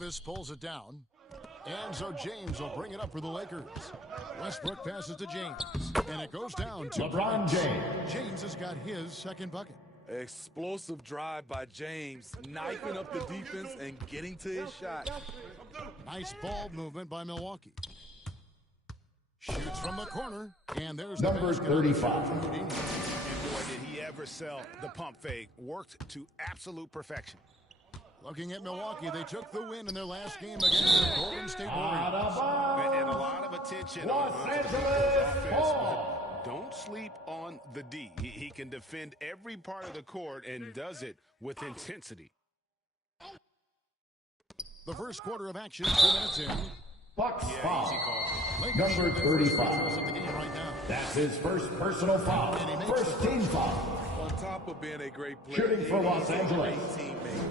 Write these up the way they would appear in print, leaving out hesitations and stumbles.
Davis pulls it down. And so James will bring it up for the Lakers. Westbrook passes to James. And it goes down to LeBron James. James has got his second bucket. Explosive drive by James, knifing up the defense and getting to his shot. Nice ball movement by Milwaukee. Shoots from the corner, and there's number the 35. And boy, did he ever sell the pump fake. Worked to absolute perfection. Looking at Milwaukee, they took the win in their last game against the Golden State Warriors. And a lot of attention Los on Angeles ball. Don't sleep on the D. He can defend every part of the court and does it with intensity. The first quarter of action, 2 minutes in. Bucks foul. Lakers Number shoot their first 35. free throws of the game right now. That's his first personal foul. First team foul. On top of being a great player, Shooting for Los he's a Angeles. great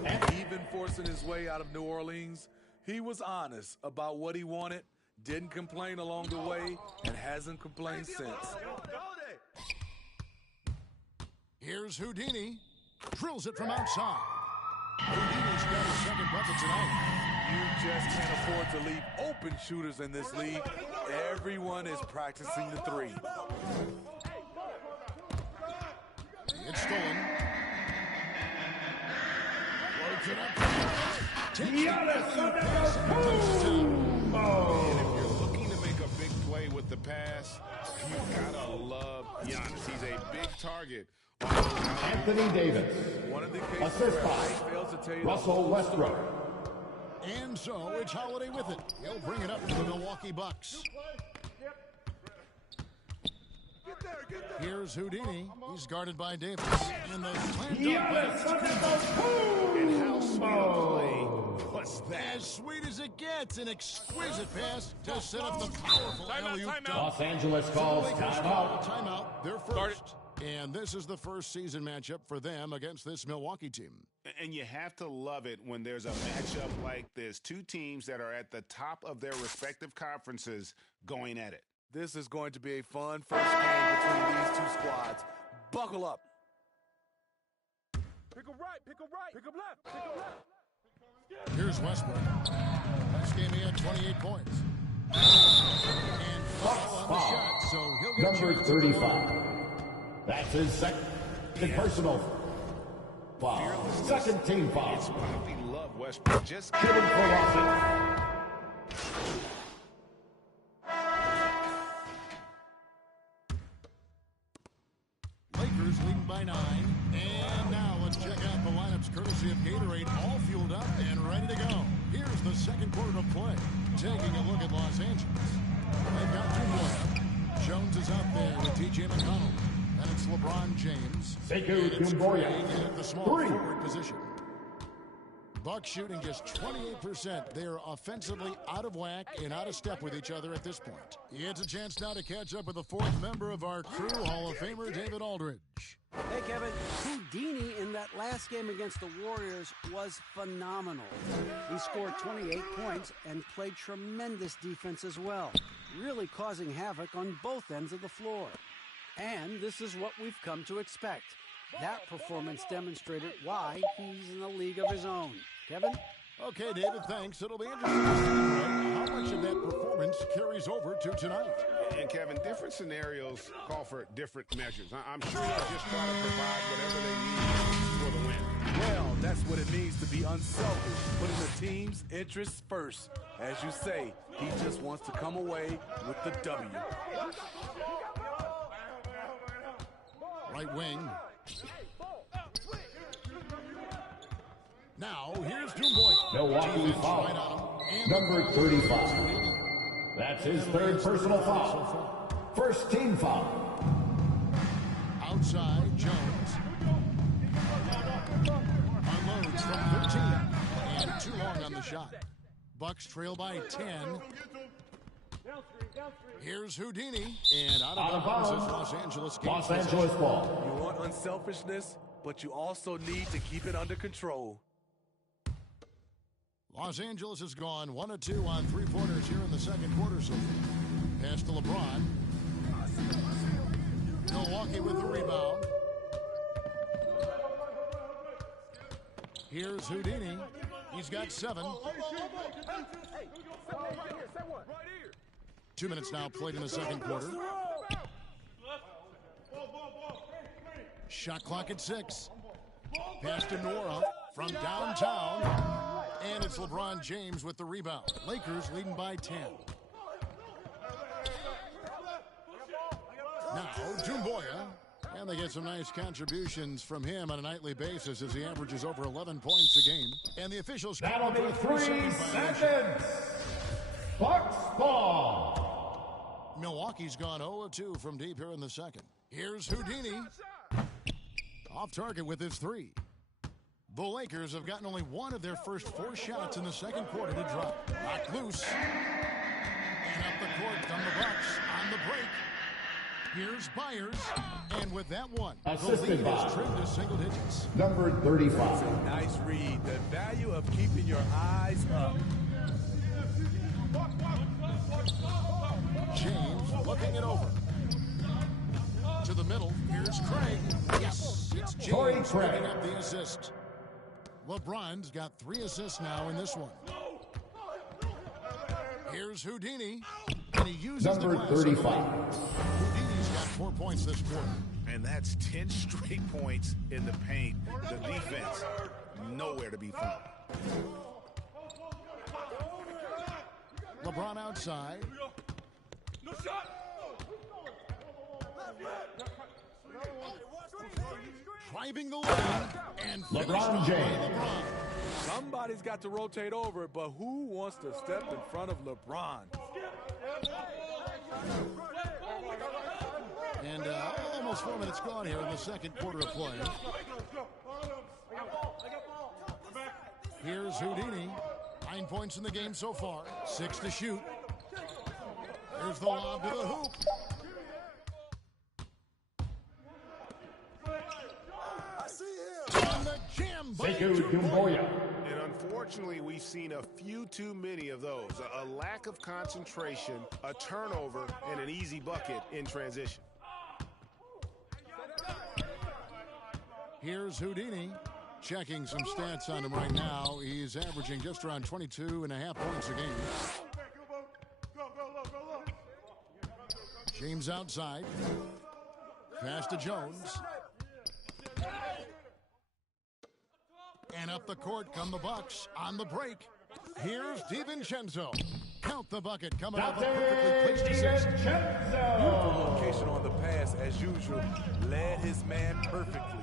teammate. Even forcing his way out of New Orleans, he was honest about what he wanted, didn't complain along the way, and hasn't complained since. Here's Houdini. Drills it from outside. Houdini's got his second bucket tonight. You just can't afford to leave open shooters in this league. Everyone is practicing the three. It's stolen. Floats it up. Takes it. And if you're looking to make a big play with the pass, you gotta love Giannis. He's a big target. Anthony Davis. One of the cases Assist where by he fails to tell you Russell Westbrook. And so it's Holiday with it. He'll bring it up to the Milwaukee Bucks. Here's Houdini. He's guarded by Davis. And the slam dunk. And how sweet a play was that? As sweet as it gets. An exquisite pass to set up the powerful alley-oop dunk. Los Angeles calls timeout. Timeout. They're first. And this is the first season matchup for them against this Milwaukee team. And you have to love it when there's a matchup like this. Two teams that are at the top of their respective conferences going at it. this is going to be a fun first game between these two squads. Buckle up. Pick a right, pick a right, pick a left, pick a left. Here's Westbrook. Last game he had 28 points. And foul on the shot, so he'll get Number a chance. 35. That's his second personal foul. Second team foul. It's why we love Westbrook. Just Shooting for Washington. Lakers leading by 9. And now let's check out the lineups courtesy of Gatorade, all fueled up and ready to go. Here's the second quarter of play. Taking a look at Los Angeles. They've got Doumbouya. Jones is out there with T.J. McConnell. And it's LeBron James. Sekou And it's Doumbouya. Craig at the small forward position. Bucks shooting just 28%. They are offensively out of whack and out of step with each other at this point. It's a chance now to catch up with the fourth member of our crew, Hall of Famer David Aldridge. Hey, Kevin, Houdini in that last game against the Warriors was phenomenal. He scored 28 points and played tremendous defense as well, really causing havoc on both ends of the floor. And this is what we've come to expect. That performance demonstrated why he's in a league of his own. Kevin? Okay, David, thanks. It'll be interesting to see how much of that performance carries over to tonight. And Kevin, different scenarios call for different measures. I'm sure they'll just try to provide whatever they need for the win. Well, that's what it means to be unselfish, putting the team's interests first. As you say, he just wants to come away with the W. Right wing. Now, here's Doumbouya. Milwaukee Defense foul. right on him. And Number 35. That's his third personal foul. First team foul. Outside, Jones. Unloads from 13. And too long on the shot. Bucks trail by 10. Here's Houdini. And out of bounds is Los Angeles. Los Angeles ball. You want unselfishness, but you also need to keep it under control. Los Angeles has gone 1 of 2 on three-pointers here in the second quarter so far. Pass to LeBron. Milwaukee with the rebound. Here's Houdini. He's got 7. 2 minutes now played in the second quarter. Shot clock at 6. Pass to Nora from downtown. And it's LeBron James with the rebound. Lakers leading by 10. Now, Doumbouya. And they get some nice contributions from him on a nightly basis as he averages over 11 points a game. And the officials... That'll be 3 seconds. Bucks ball. Milwaukee's gone 0-2 from deep here in the second. Here's Houdini. Off target with his 3. The Lakers have gotten only one of their first 4 shots in the second quarter to drop. Knocked loose. And up the court come the Bucks on the break. Here's Byers, and with that one, assisted the lead is trimmed to single digits. Number 35. Nice read. The value of keeping your eyes up. James looking it over. To the middle, here's Craig. Yes, it's James picking up the assist. LeBron's got 3 assists now in this one. Here's Houdini, and he uses number the 35. Houdini's got 4 points this quarter. And that's 10 straight points in the paint. The defense, nowhere to be found. LeBron outside. No shot. Driving the lane and LeBron James. LeBron. Somebody's got to rotate over, but who wants to step in front of LeBron? And almost 4 minutes gone here in the second quarter of play. Here's Houdini. 9 points in the game so far. 6 to shoot. Here's the lob to the hoop. On the jam by Doumbouya. And unfortunately, we've seen a few too many of those. A lack of concentration, a turnover, and an easy bucket in transition. Here's Houdini. Checking some stats on him right now. He's averaging just around 22.5 points a game. James outside. Pass to Jones. And up the court come the Bucks on the break. Here's DiVincenzo. Count the bucket coming up a perfectly placed assist. Beautiful location on the pass, as usual. Led his man perfectly.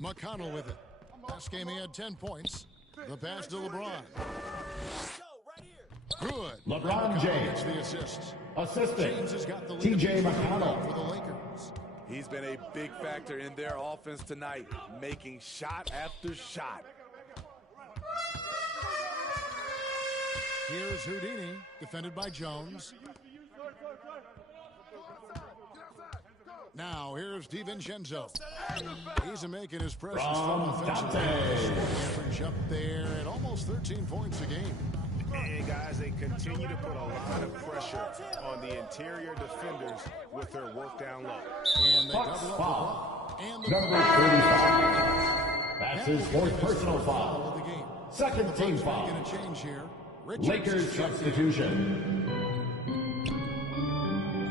McConnell with it. Last game he had 10 points. The pass to LeBron. Good. LeBron James. Gets the assist. Assistant. James has got the lead T.J. McConnell. for the Lakers. He's been a big factor in their offense tonight, making shot after shot. Here's Houdini, defended by Jones. Now, here's DiVincenzo. He's making his presence from offensively. Average up there at almost 13 points a game. And guys, they continue to put a lot of pressure on the interior defenders with their work down low. And they double up the ball. And the Number 35. That's his 4th personal foul. of the game. Second team foul. Making a change here. Richards. Lakers substitution.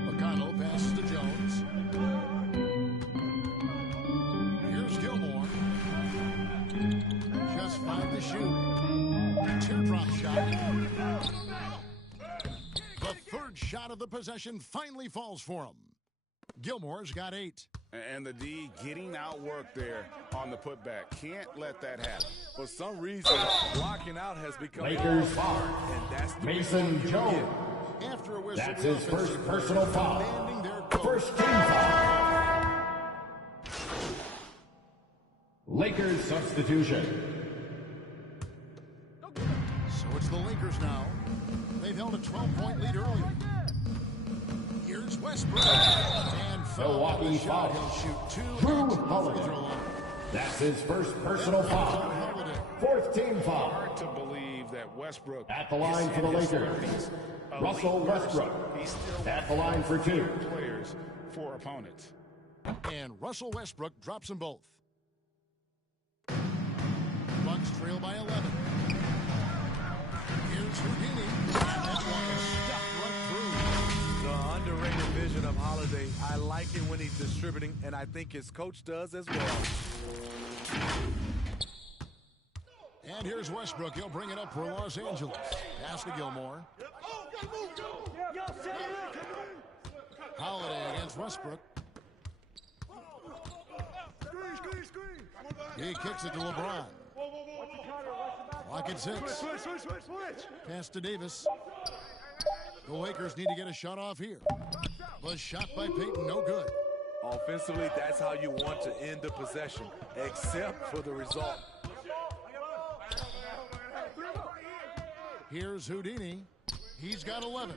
McConnell passes to Jones. Here's Gilmore. Just 5 to shoot. Teardrop shot. The third shot of the possession finally falls for him. Gilmore's got 8. And the D getting outworked there on the putback. Can't let that happen. For some reason, blocking out has become Lakers hard, foul. and that's the Mason result you Jones. get. After a whistle, That's the his offensive first personal foul. demanding their goal. First team foul. Lakers substitution. So it's the Lakers now. They've held a 12-point lead earlier. Here's Westbrook. And Milwaukee shot. foul. He'll shoot 2 Drew at the free Holiday. throw line. That's his first personal foul. Holiday. 4th team foul. Hard to believe that Westbrook At the line is for the in his Lakers. 30s. Russell Elite Westbrook. person. He's still At the line for 2. players for opponents. And Russell Westbrook drops them both. Bucks trail by 11. Here's Houdini. That one is stuffed right through. The underrated vision of Holiday. I like it when he's distributing, and I think his coach does as well. And here's Westbrook. He'll bring it up for Los Angeles. Pass to Gilmore. Holiday against Westbrook. He kicks it to LeBron. Clock at 6. Pass to Davis. The Lakers need to get a shot off here. The shot by Payton, no good. Offensively, that's how you want to end the possession, except for the result. Here's Houdini. He's got 11.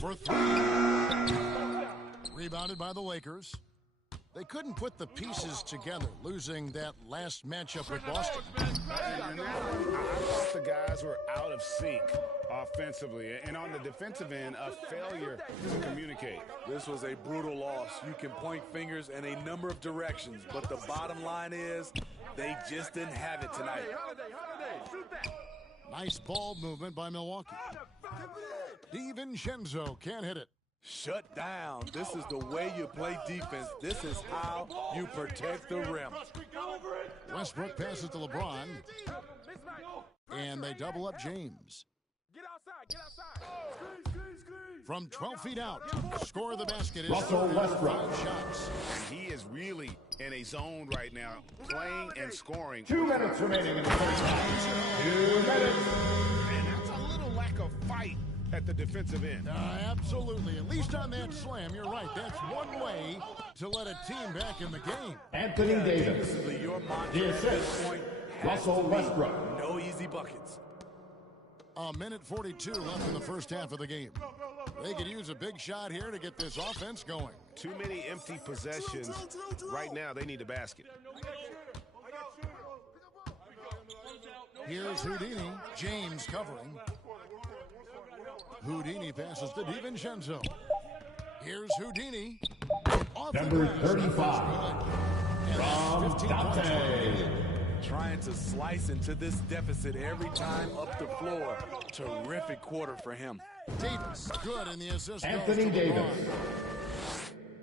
For 3. Rebounded by the Lakers. They couldn't put the pieces together, losing that last matchup with Boston. I thought the guys were out of sync offensively, and on the defensive end, a failure to communicate. This was a brutal loss. You can point fingers in a number of directions, but the bottom line is they just didn't have it tonight. Nice ball movement by Milwaukee. DiVincenzo can't hit it. Shut down. This is the way you play defense. This is how you protect the rim. Westbrook passes to LeBron. And they double up James. From 12 feet out, score the basket is Russell Westbrook. 5 shots. He is really in a zone right now, playing and scoring. 2 minutes remaining in the third half. 2 minutes. And that's a little lack of fight at the defensive end. Absolutely. At least on that slam, you're right. That's one way to let a team back in the game. Anthony Davis. Defensively, your mantra The at this assist. point has Russell to be Westbrook. no easy buckets. A minute 42 left in the first half of the game. They could use a big shot here to get this offense going. Too many empty possessions. Right now, they need a basket. Here's Houdini. James covering. Houdini passes to DiVincenzo. Here's Houdini. Number 35. From Dante. Trying to slice into this deficit every time up the floor. Terrific quarter for him. Davis, good, and the assist Anthony goes to Davis.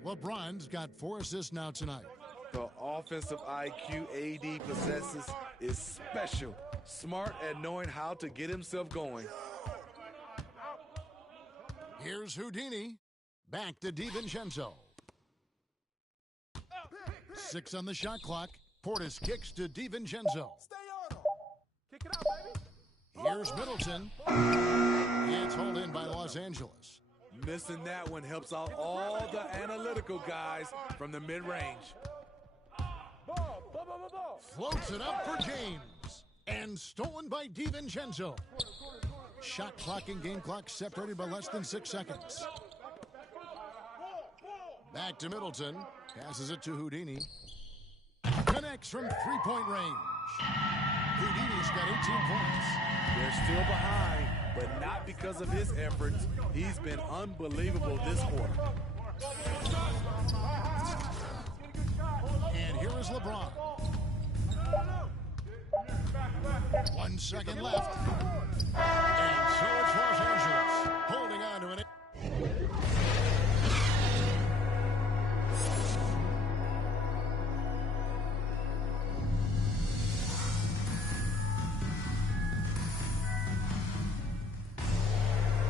LeBron's got 4 assists now tonight. The offensive IQ AD possesses is special. Smart at knowing how to get himself going. Here's Houdini. Back to DiVincenzo. 6 on the shot clock. Portis kicks to DiVincenzo. Here's Middleton. It's hauled in by Los Angeles. Missing that one helps out all the analytical guys from the mid-range. Floats it up for James. And stolen by DiVincenzo. Shot clock and game clock separated by less than 6 seconds. Back to Middleton. Passes it to Houdini. Connects from 3-point range. Houdini's got 18 points. They're still behind, but not because of his efforts. He's been unbelievable this quarter. And here is LeBron. 1 second left. And so it's Los Angeles holding on to an...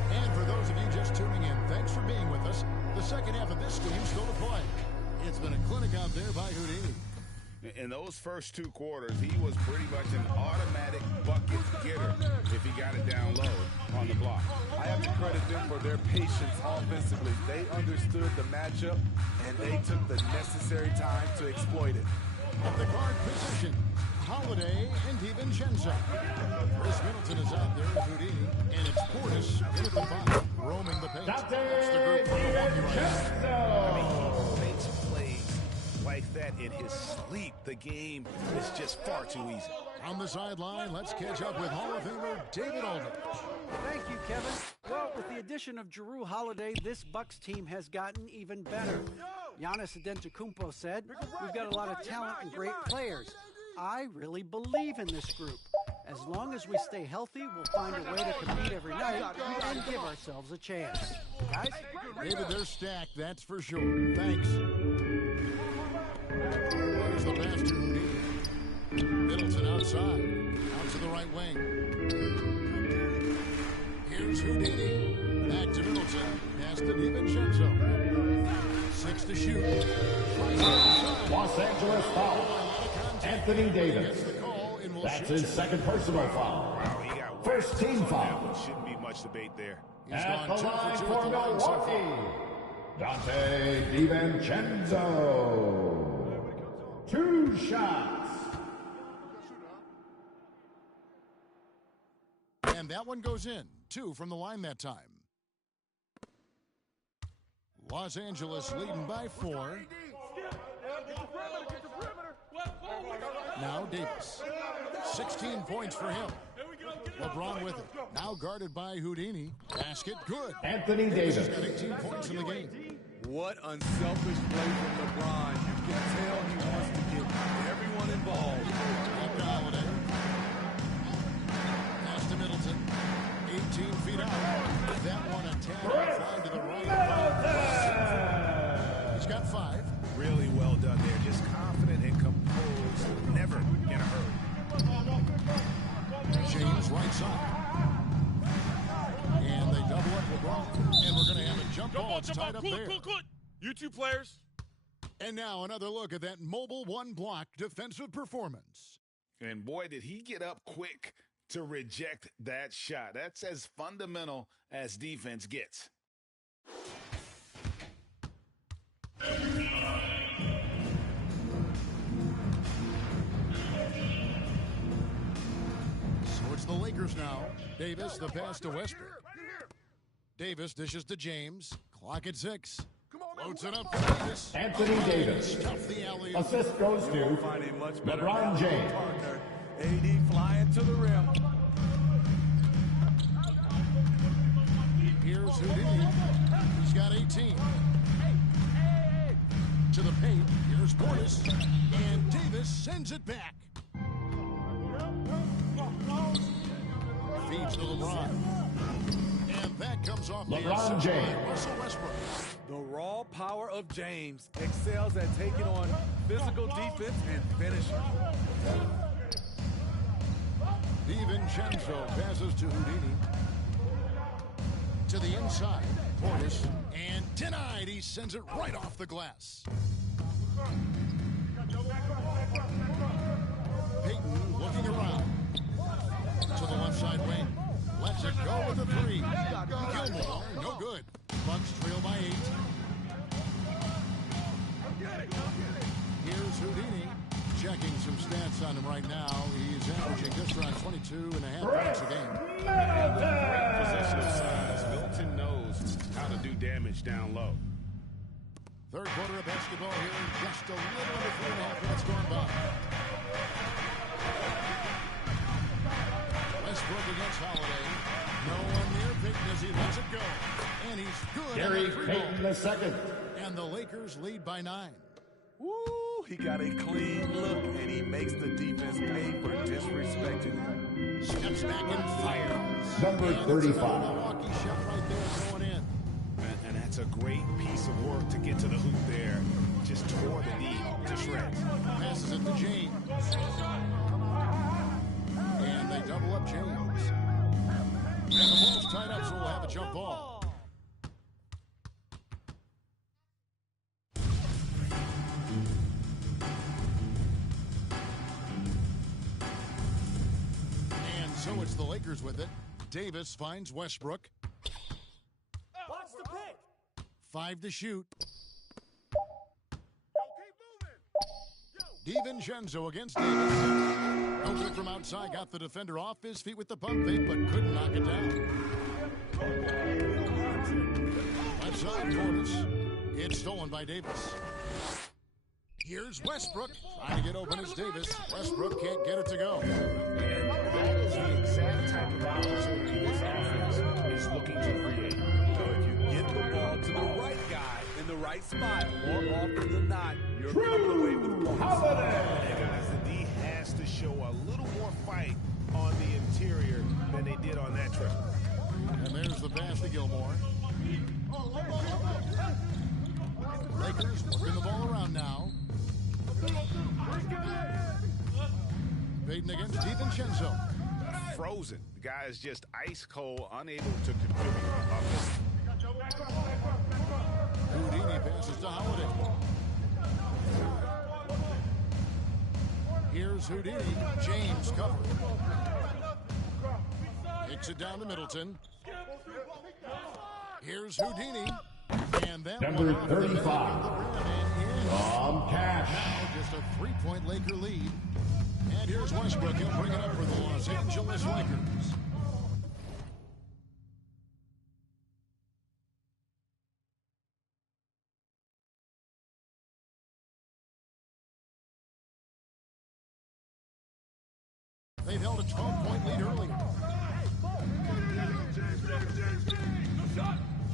And for those of you just tuning in, thanks for being with us. The second half of this game still to play. It's been a clinic out there by Houdini. In those first 2 quarters, he was pretty much an automatic bucket getter if he got it down low on the block. I have to credit them for their patience offensively. They understood the matchup, and they took the necessary time to exploit it. At the guard position, Holiday and DiVincenzo. Chris Middleton is out there with Houdini, and it's Portis in at the 5, roaming the paint. That's the group for Milwaukee right now. He makes plays like that in his sleep. The game is just far too easy. From the sideline, let's catch up with Hall of Famer David Aldridge. Thank you, Kevin. Well, with the addition of Jrue Holiday, this Bucks team has gotten even better. Giannis Antetokounmpo said, "We've got a lot of talent and great players. I really believe in this group. As long as we stay healthy, we'll find a way to compete every night and give ourselves a chance." Guys? David, they're stacked, that's for sure. Thanks. There's the pass to Houdini. Middleton outside. Out to the right wing. Here's Houdini. Back to Middleton. Pass to DiVincenzo. 6 to shoot. Los Angeles foul. Anthony Davis. That's his second personal foul. Wow, he got First team foul. Shouldn't be much debate there. He's At gone the 2 line for 2 for at the line so Milwaukee, far. Dante DiVincenzo. 2 shots. And that one goes in. 2 from the line that time. Los Angeles leading by 4. Now Davis. 16 points for him. LeBron with it. Now guarded by Houdini. Basket good. Anthony Davis Davis. has got 18 points in the game. What unselfish play from LeBron. You can tell he wants to get everyone involved. Up to Holiday. Pass to Middleton. 18 feet out. That one a tap flying to the right. He's got 5. Really well done there. Just confident and composed. Never in a hurry. James right side. And they double up LeBron. And we're going to have a jump ball. It's tied up there. You two players. And now another look at that mobile one-block defensive performance. And boy, did he get up quick to reject that shot. That's as fundamental as defense gets. So it's the Lakers now. Davis, the pass to Westbrook. Davis dishes to James. Clock at 6. Floats it up for Davis. Anthony Davis. Stuff the alley. Assist goes to Find a much better LeBron James. partner. AD flying to the rim. Here's Houdini. He's got 18. To the paint. Here's Portis. And Davis sends it back. Feeds to LeBron. And that comes off the LeBron assist James. by Russell Westbrook. The raw power of James excels at taking on physical defense and finishing. DiVincenzo passes to Houdini. To the inside. Portis. And denied. He sends it right off the glass. Peyton looking around. To the left side wing. Lets it go with a 3. Gilmore, no good. Bucks trail by 8. Here's Houdini. Checking some stats on him right now. He's averaging just around 22.5 points a game. Possession of size. Middleton knows how to do damage down low. Third quarter of basketball here. Just a little under 3.5 minutes gone by. Westbrook against Holiday. No one near Peyton as he lets it go. And he's good. Gary on the 3 Payton ball. the second. And the Lakers lead by 9. Woo! He got a clean look, and he makes the defense pay for disrespecting him. Steps back and fires. Number And it's 35. another Milwaukee shot right there going in. And that's a great piece of work to get to the hoop there. Just tore the knee to shreds. Passes it to James. And they double up James. And the ball's tied up, so we'll have a jump ball. And so it's the Lakers with it. Davis finds Westbrook. Watch the pick. 5 to shoot. DiVincenzo against Davis. No good from outside. Got the defender off his feet with the pump fake, but couldn't knock it down. Left side, Portis. It's stolen by Davis. Here's Westbrook trying to get open as Davis. Westbrook can't get it to go. And that is the exact type of opportunity this offense is looking to create. So if you get the ball to the right guy in the right spot, more often than not, you're coming away with points. And guys, the D has to show a little more fight on the interior than they did on that trip. And there's the pass to Gilmore. Lakers working the ball around now. Payton against DiVincenzo. Frozen. The guy is just ice cold, unable to contribute. Houdini passes to Holiday. Here's Houdini. James covered. Kicks it down to Middleton. Here's Houdini. And that Number one 35. From Cash. Now just a 3-point Laker lead. And here's Westbrook. He'll bring it up for the Los Angeles Lakers. They've held a 12-point lead earlier.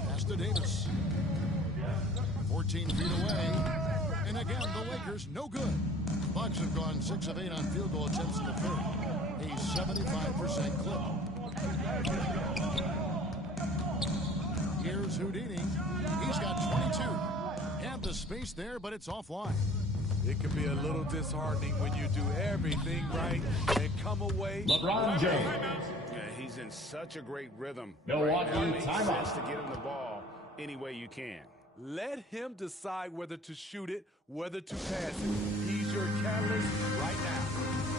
Pass to Davis. 14 feet away. And again, the Lakers, no good. Bucks have gone 6 of 8 on field goal attempts in the third. A 75% clip. Here's Houdini. He's got 22. Had the space there, but it's offline. It can be a little disheartening when you do everything right and come away. LeBron James. Yeah, he's in such a great rhythm. Milwaukee It makes sense timeout. to get him the ball any way you can. Let him decide whether to shoot it, whether to pass it. He's your catalyst right now.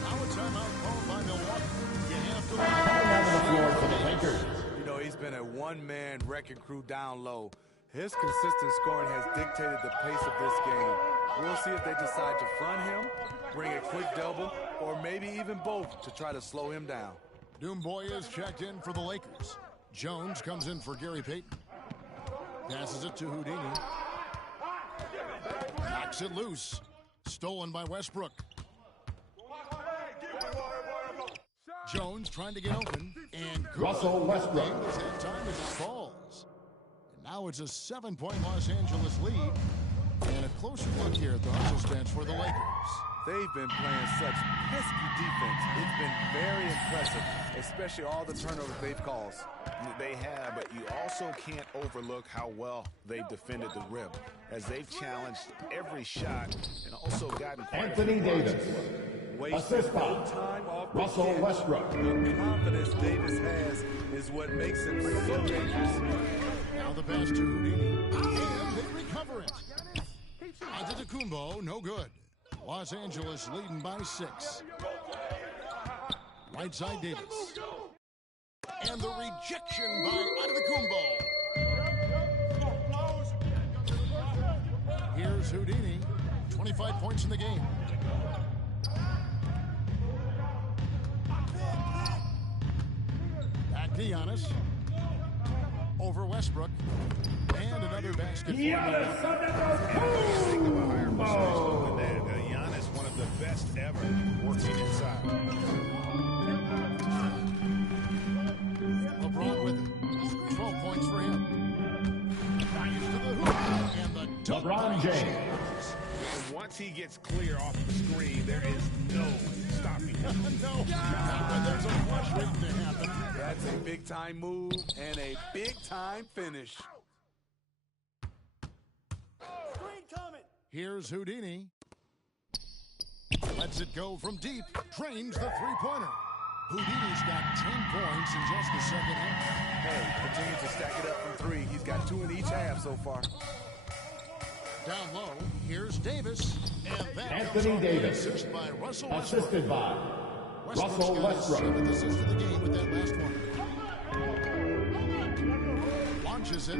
Now a timeout called by Milwaukee. You have to Down the floor for the Lakers. You know, he's been a one-man wrecking crew down low. His consistent scoring has dictated the pace of this game. We'll see if they decide to front him, bring a quick double, or maybe even both to try to slow him down. Doomboy is checked in for the Lakers. Jones comes in for Gary Payton. Passes it to Houdini. Knocks it loose. Stolen by Westbrook. Jones trying to get open. And good. Russell Westbrook. Game is at time as it falls. And now it's a 7-point Los Angeles lead. And a closer look here at the hustle stance for the Lakers. They've been playing such pesky defense. It's been very impressive, especially all the turnovers they've caused. They have, but you also can't overlook how well they've defended the rim, as they've challenged every shot and also gotten quite Anthony Davis. Wasting Assist no by time off the Russell bench. Westbrook. The confidence Davis has is what makes him so dangerous. Now the pass to Houdini. And they recover it. Antetokounmpo, no good. Los Angeles leading by 6. Right side Davis. And the rejection by Antetokounmpo. Here's Houdini. 25 points in the game. Back to Giannis. Over Westbrook. And another basket. Giannis Antetokounmpo. Giannis, one of the best ever working inside. LeBron with it. 12 points for him. Fires to the hoop. And the dunk LeBron by James. And once he gets clear off the screen, there is no stopping him. No, not when there's a flush waiting to happen. That's a big-time move and a big-time finish. Here's Houdini. Lets it go from deep. Drains the three-pointer. Houdini's got 10 points in just the second half. Hey, continue to stack it up from 3. He's got 2 in each half so far. Down low, here's Davis. And that Anthony Davis. Assist by Russell Westbrook. Assisted by Westbrook's Russell got his Westbrook. 7th assist of the game with that last one. Launches it.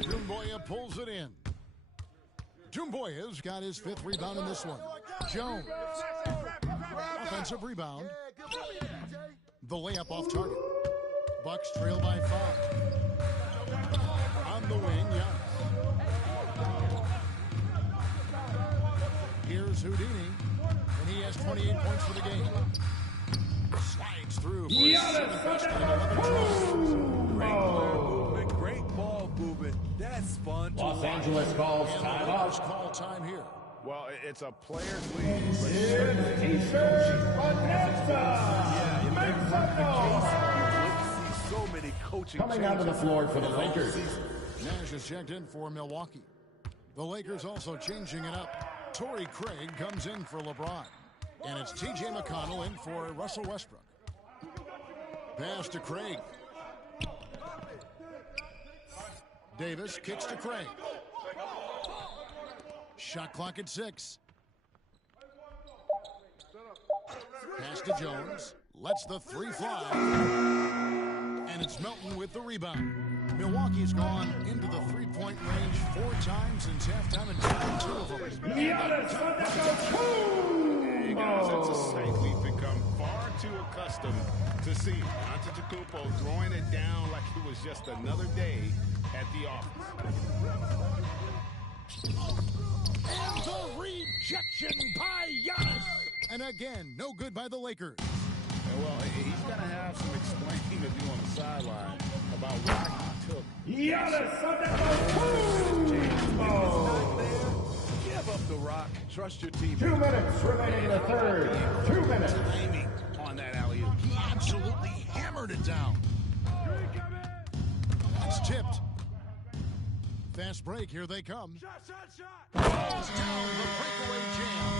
Doomboya pulls it in. Doomboya's got his 5th rebound in this one. Jones. Offensive rebound. The layup off target. Bucks trail by 5. On the wing, Giannis. Here's Houdini, and he has 28 points for the game. Slides through for his seventh best game, 11 tries. Great ball movement. That's fun. Los Angeles calls And the time Lakers out. call time here. Well, it's a player's league. But Here's T-shirt announcer. See so many coaching Coming onto the changes floor for the in the Lakers. offseason. Nash is checked in for Milwaukee. The Lakers also changing it up. Torrey Craig comes in for LeBron. And it's T.J. McConnell in for Russell Westbrook. Pass to Craig. Davis kicks to Craig. Shot clock at 6. Pass to Jones. Lets the 3 fly. And it's Melton with the rebound. Milwaukee's gone into the three-point range 4 times since halftime and taken 2 of them. Hey guys, that's a sight we've become far too accustomed to seeing. Antetokounmpo throwing it down like it was just another day at the office. And the rejection by Giannis. And again, no good by the Lakers. Well, he's going to have some explaining to do on the sideline about why he took. Give up the rock. Trust your team. 2 minutes remaining in the third. 2 minutes. Timing on that alley-oop. He absolutely hammered it down. It's tipped. Fast break, here they come. Falls down the breakaway jam.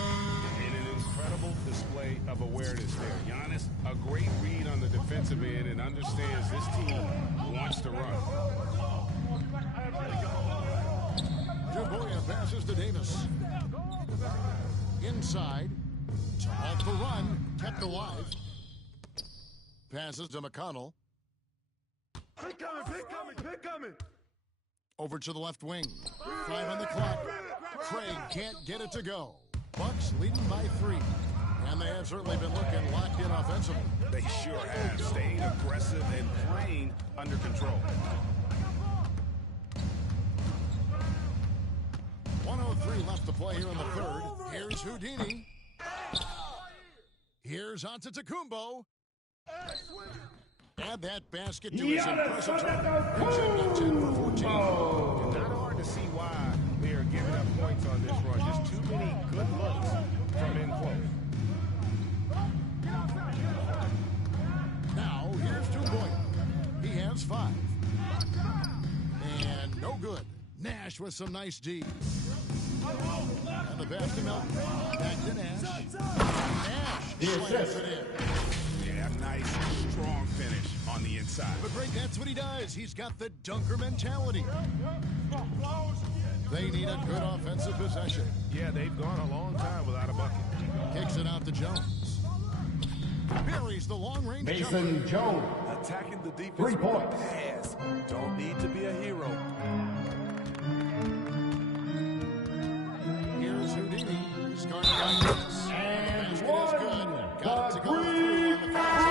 And an incredible display of awareness there. Giannis, a great read on the defensive end and understands this team wants to run. Dubois passes to Davis. Inside. To halt the run. Kept alive. Passes to McConnell. Pick coming. Over to the left wing. 5 on the clock. Craig can't get it to go. Bucks leading by 3. And they have certainly been looking locked in offensively. They sure have, staying aggressive and playing under control. 1:03 left to play here in the third. Here's Houdini. Here's Antetokounmpo. Add that basket to his impressive total. 10 for 14. Not hard to see why they are giving up points on this run. Just too many good looks from in close. Now, here's Dubois. He has 5. And no good. Nash with some nice D. And the pass to Melton. Back to Nash. Nash slams it in. Yeah, nice, strong finish on the inside. But Greg, that's what he does. He's got the dunker mentality. They need a good offensive possession. Yeah, they've gone a long time without a bucket. Kicks it out to Jones. Buries the long-range Mason jumper. Jones. Attacking the defense 3 with a points. pass. Don't need to be a hero. Here's Houdini. Starting by Giannis. And Basket is one. good. Got it to go through on the fast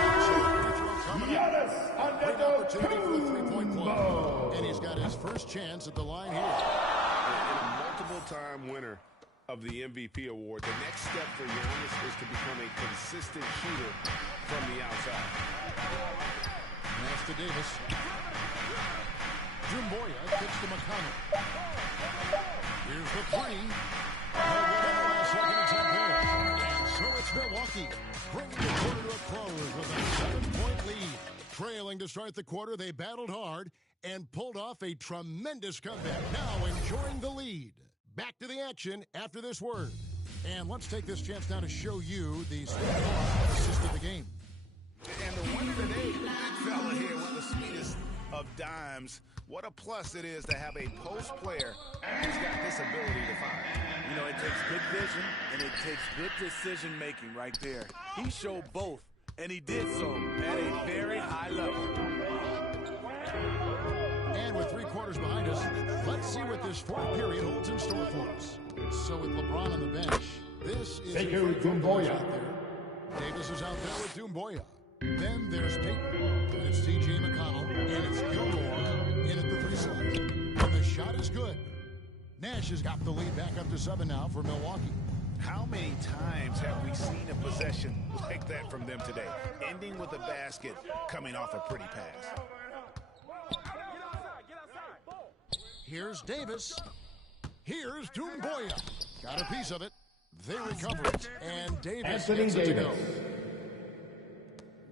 Giannis Great opportunity for the three-point play. Antetokounmpo. And he's got his first chance at the line here. And a multiple-time winner of the MVP award. The next step for Giannis is to become a consistent shooter from the outside. Pass to Davis. Dubois kicks to McConnell. Here's the 3. No good on the last second attempt there. And so it's Milwaukee bringing the quarter to a close with a 7-point lead. Trailing to start the quarter, they battled hard and pulled off a tremendous comeback. Now enjoying the lead. Back to the action after this word. And let's take this chance now to show you the assist of the game. And the winner today, the big fella here with the sweetest of dimes. What a plus it is to have a post player who's got this ability to find. You know, it takes good vision and it takes good decision making right there. He showed both, and he did so at a very high level. And with 3 quarters behind us, let's see what this fourth period holds in store for us. So with LeBron on the bench, this is Sekou Doumbouya. out there. Davis is out there with Doumbouya. Then there's Payton, and it's T.J. McConnell, and it's Gilmore in at the 3 slot. And the shot is good. Nash has got the lead back up to 7 now for Milwaukee. How many times have we seen a possession like that from them today, ending with a basket coming off a pretty pass? Here's Davis. Here's Doumbouya. Got a piece of it. They recover it. And Davis gets it to go.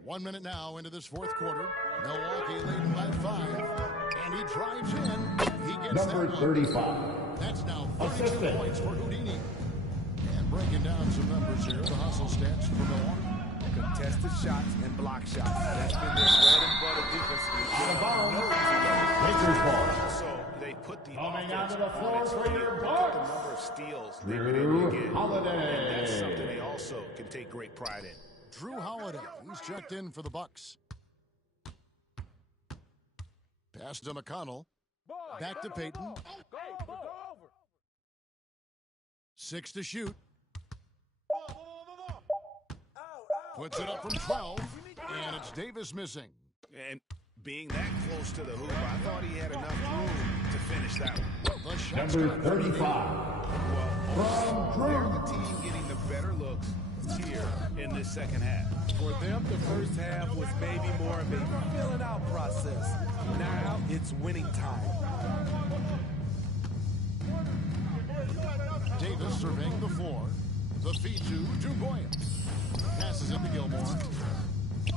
1 minute now into this fourth quarter. Milwaukee leading by 5. And he drives in. He gets number that 35. That's now 32 points for Houdini. And breaking down some numbers here, the hustle stats for Milwaukee. Contested shots and block shots. That's been their bread and butter defensively. Out of bounds. Lakers ball. So they put the Coming offense onto the floor on its for feet. your Look at Bucks. the number of steals they've been able to get. Holiday. And that's something they also can take great pride in. Drew Holiday, he's checked in for the Bucks. Pass to McConnell. Back to Payton. 6 to shoot. Puts it up from 12. And it's Davis missing. And being that close to the hoop, I thought he had enough room to finish that one. The shot's Number good. 35. Well, From they're Drew. the team getting the better looks here in this second half. For them, the first half was maybe more of a filling out process. Now it's winning time. Davis surveying the floor. The feed to Doumbouya. Passes it to Gilmore.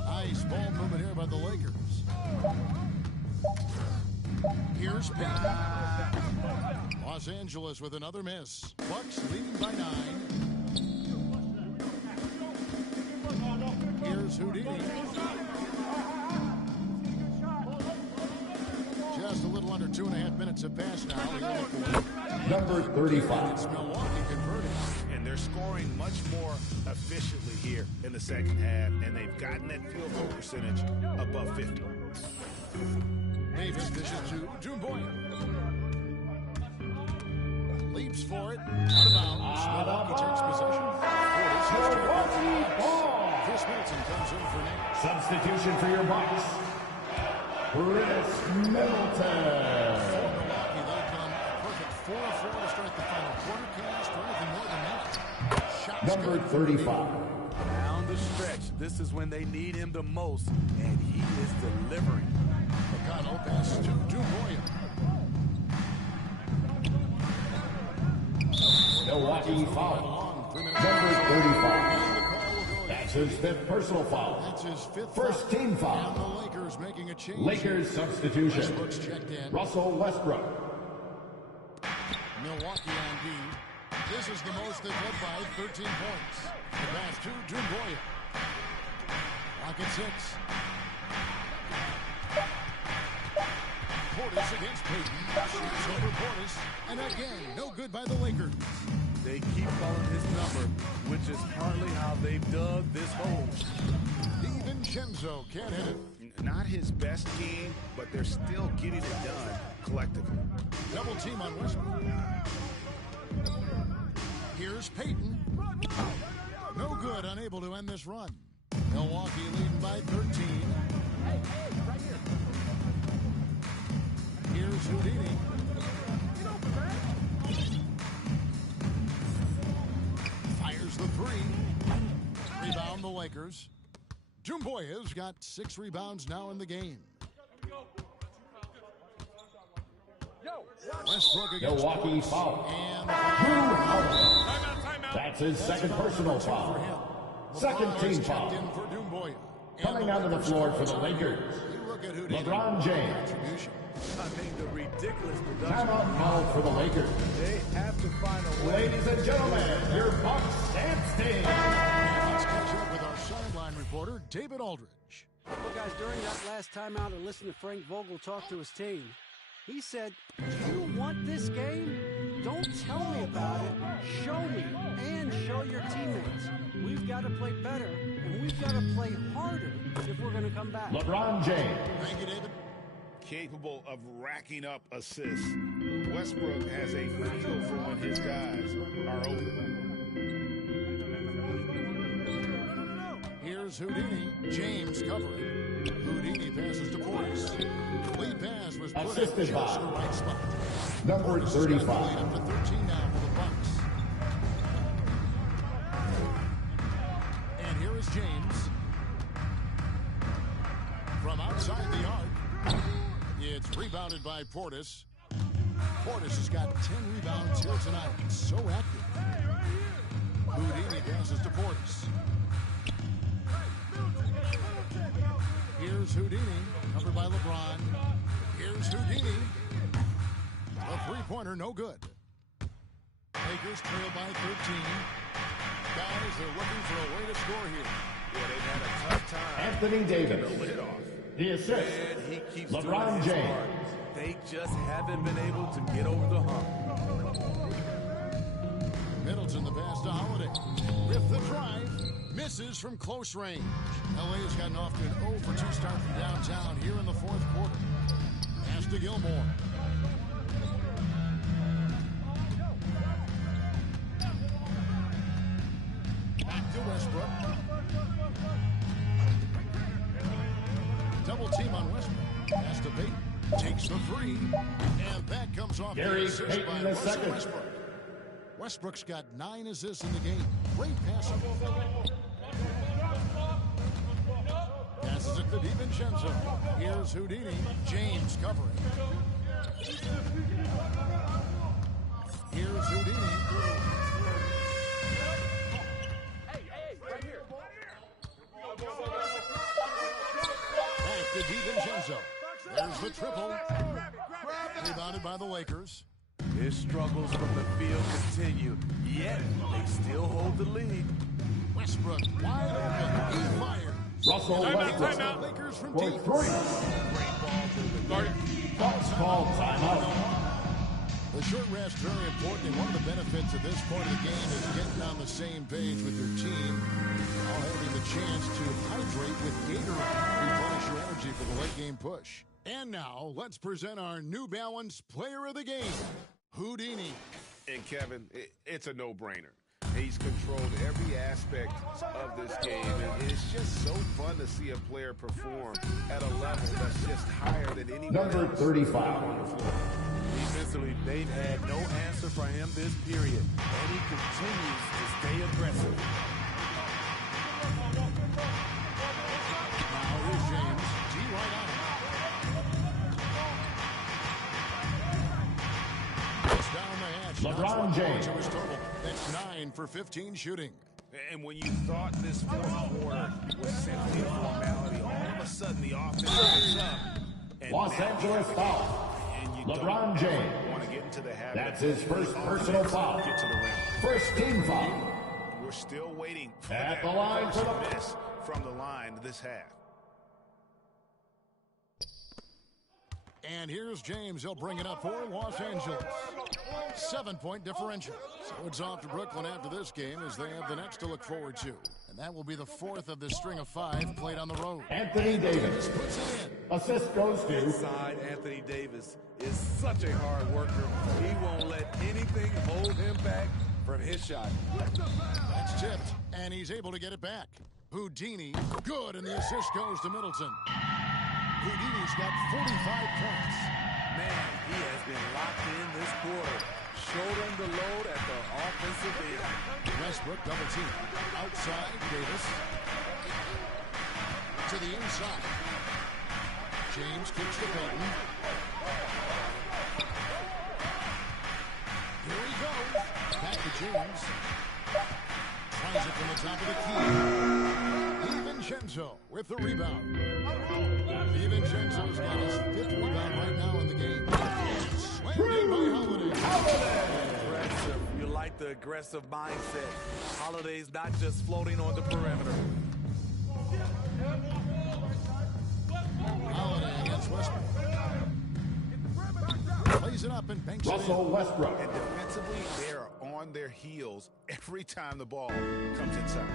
Nice ball movement here by the Lakers. Here's Payton. Los Angeles with another miss. Bucks leading by 9. Here's Houdini. Just a little under 2.5 minutes have passed now. Number 35. It's Milwaukee converting. And they're scoring much more efficiently here in the second half, and they've gotten that field goal percentage above 50. Davis dishes to Doumbouya. Leaps for it. Out of bounds. Milwaukee takes possession. Milwaukee ball. Chris Middleton comes in for Nate. Substitution for your Bucks. Chris Middleton. Milwaukee, they've done a perfect 4 of 4 to start the final quarter. Cast for anything more than that. Shots Number good. 35. Down the stretch, this is when they need him the most, and he is delivering. McConnell passes to Doumbouya. Milwaukee foul. Number 35. That's his 5th personal foul. That's his 5th First foul. team And foul. the Lakers making a change. Lakers substitution. Westbrook's checked in. Russell Westbrook. Milwaukee on D. This is the most they've led by 13 points. The pass to Doumbouya. Rocket 6. Portis against Payton. Shoots over Portis. And again, no good by the Lakers. They keep calling his number, which is partly how they've dug this hole. DiVincenzo can't hit it. Not his best game, but they're still getting it done collectively. Double team on Westbrook. Here's Payton. No good, unable to end this run. Milwaukee leading by 13. Here's Houdini. Fires the 3. Rebound the Lakers. Doumbouya's got 6 rebounds now in the game. Westbrook against Milwaukee Portis. foul. And Drew Holiday. That's his 2nd personal for foul. him. Second LeBron team is checked foul. in for Doumbouya. Coming onto the floor for the Lakers. You look at Houdini. LeBron James. Contribution. I mean, the ridiculous production. Timeout called for the Lakers. They have to find a way. Ladies and gentlemen, your Bucks dance team. And let's catch up with our sideline reporter, David Aldridge. Well, guys, during that last timeout, I listened to Frank Vogel talk to his team. He said, "Do you want this game? Don't tell me about it. Show me and show your teammates. We've got to play better, and we've got to play harder if we're going to come back." LeBron James. Thank you, David. Capable of racking up assists. Westbrook has a feel for when his guys are open. Here's Houdini. James covering. Houdini passes to Portis. Lead pass was put Assisted in just by the right spot. number Portis has got the 35. lead up to 13 now for the Bucks. James. From outside the arc, it's rebounded by Portis. Portis has got 10 rebounds here tonight. So active. Houdini passes to Portis. Here's Houdini, covered by LeBron. Here's Houdini. A three-pointer, no good. Lakers trail by 13. Guys, they're looking for a way to score here. Yeah, they've had a tough time. Anthony Davis. The assist. And he keeps LeBron doing his James. part. They just haven't been able to get over the hump. Middleton, the pass to Holiday. With the drive, misses from close range. LA has gotten off to an 0 for 2 start from downtown here in the fourth quarter. Pass to Gilmore. Back to Westbrook. Double team on Westbrook. Pass to Payton. Takes the three. And that comes off Gary the assist Payton by the Russell second. Westbrook. Westbrook's got 9 assists in the game. Great passing. Passes it to DiVincenzo. Here's Houdini. James covering. Here's Houdini. Back to DiVincenzo. There's the triple. Rebounded by the Lakers. His struggles from the field continue, yet they still hold the lead. Westbrook wide open. He fires. Russell Westbrook. The Lakers from For deep. three. Fox call timeout. The short rest very important, and one of the benefits of this part of the game is getting on the same page with your team, while having the chance to hydrate with Gatorade, replenish your energy for the late game push. And now, let's present our New Balance Player of the Game, Houdini. And Kevin, it's a no-brainer. He's controlled every aspect of this game, and it's just so fun to see a player perform at a level that's just higher than anyone Number else 35. on the floor. Defensively, they've had no answer for him this period, and he continues to stay aggressive. Now here's James. G right on him. It's down the hatch. LeBron James. To his total. That's 9 for 15 shooting. And when you thought this fourth quarter was simply a formality, all of a sudden the offense picks up. And Los now Angeles foul. and you LeBron James. want to get into the habit. That's of his first the personal offense foul. Get to the rim. First team foul. We're still waiting for At that the line first for the- miss from the line this half. And here's James. He'll bring it up for Los Angeles. 7-point differential. So it's off to Brooklyn after this game as they have the next to look forward to. And that will be the fourth of this string of 5 played on the road. Anthony Davis. Puts it in. Assist goes to Inside, Anthony Davis is such a hard worker. He won't let anything hold him back from his shot. That's tipped, and he's able to get it back. Houdini, good, and the assist goes to Middleton. Houdini's got 45 points. Man, he has been locked in this quarter, shouldering the load at the offensive end. Westbrook double team. Outside, Davis. To the inside. James kicks the Payton. Here he goes. Back to James. Tries it from the top of the key. DiVincenzo with the rebound. DiVincenzo's got his 5th rebound right now in the game. Slammed in by Holiday. Aggressive. You like the aggressive mindset. Holiday's not just floating on the perimeter. Holiday against Westbrook. Plays it up and banks it Russell in. Westbrook. And defensively, they are on their heels every time the ball comes inside.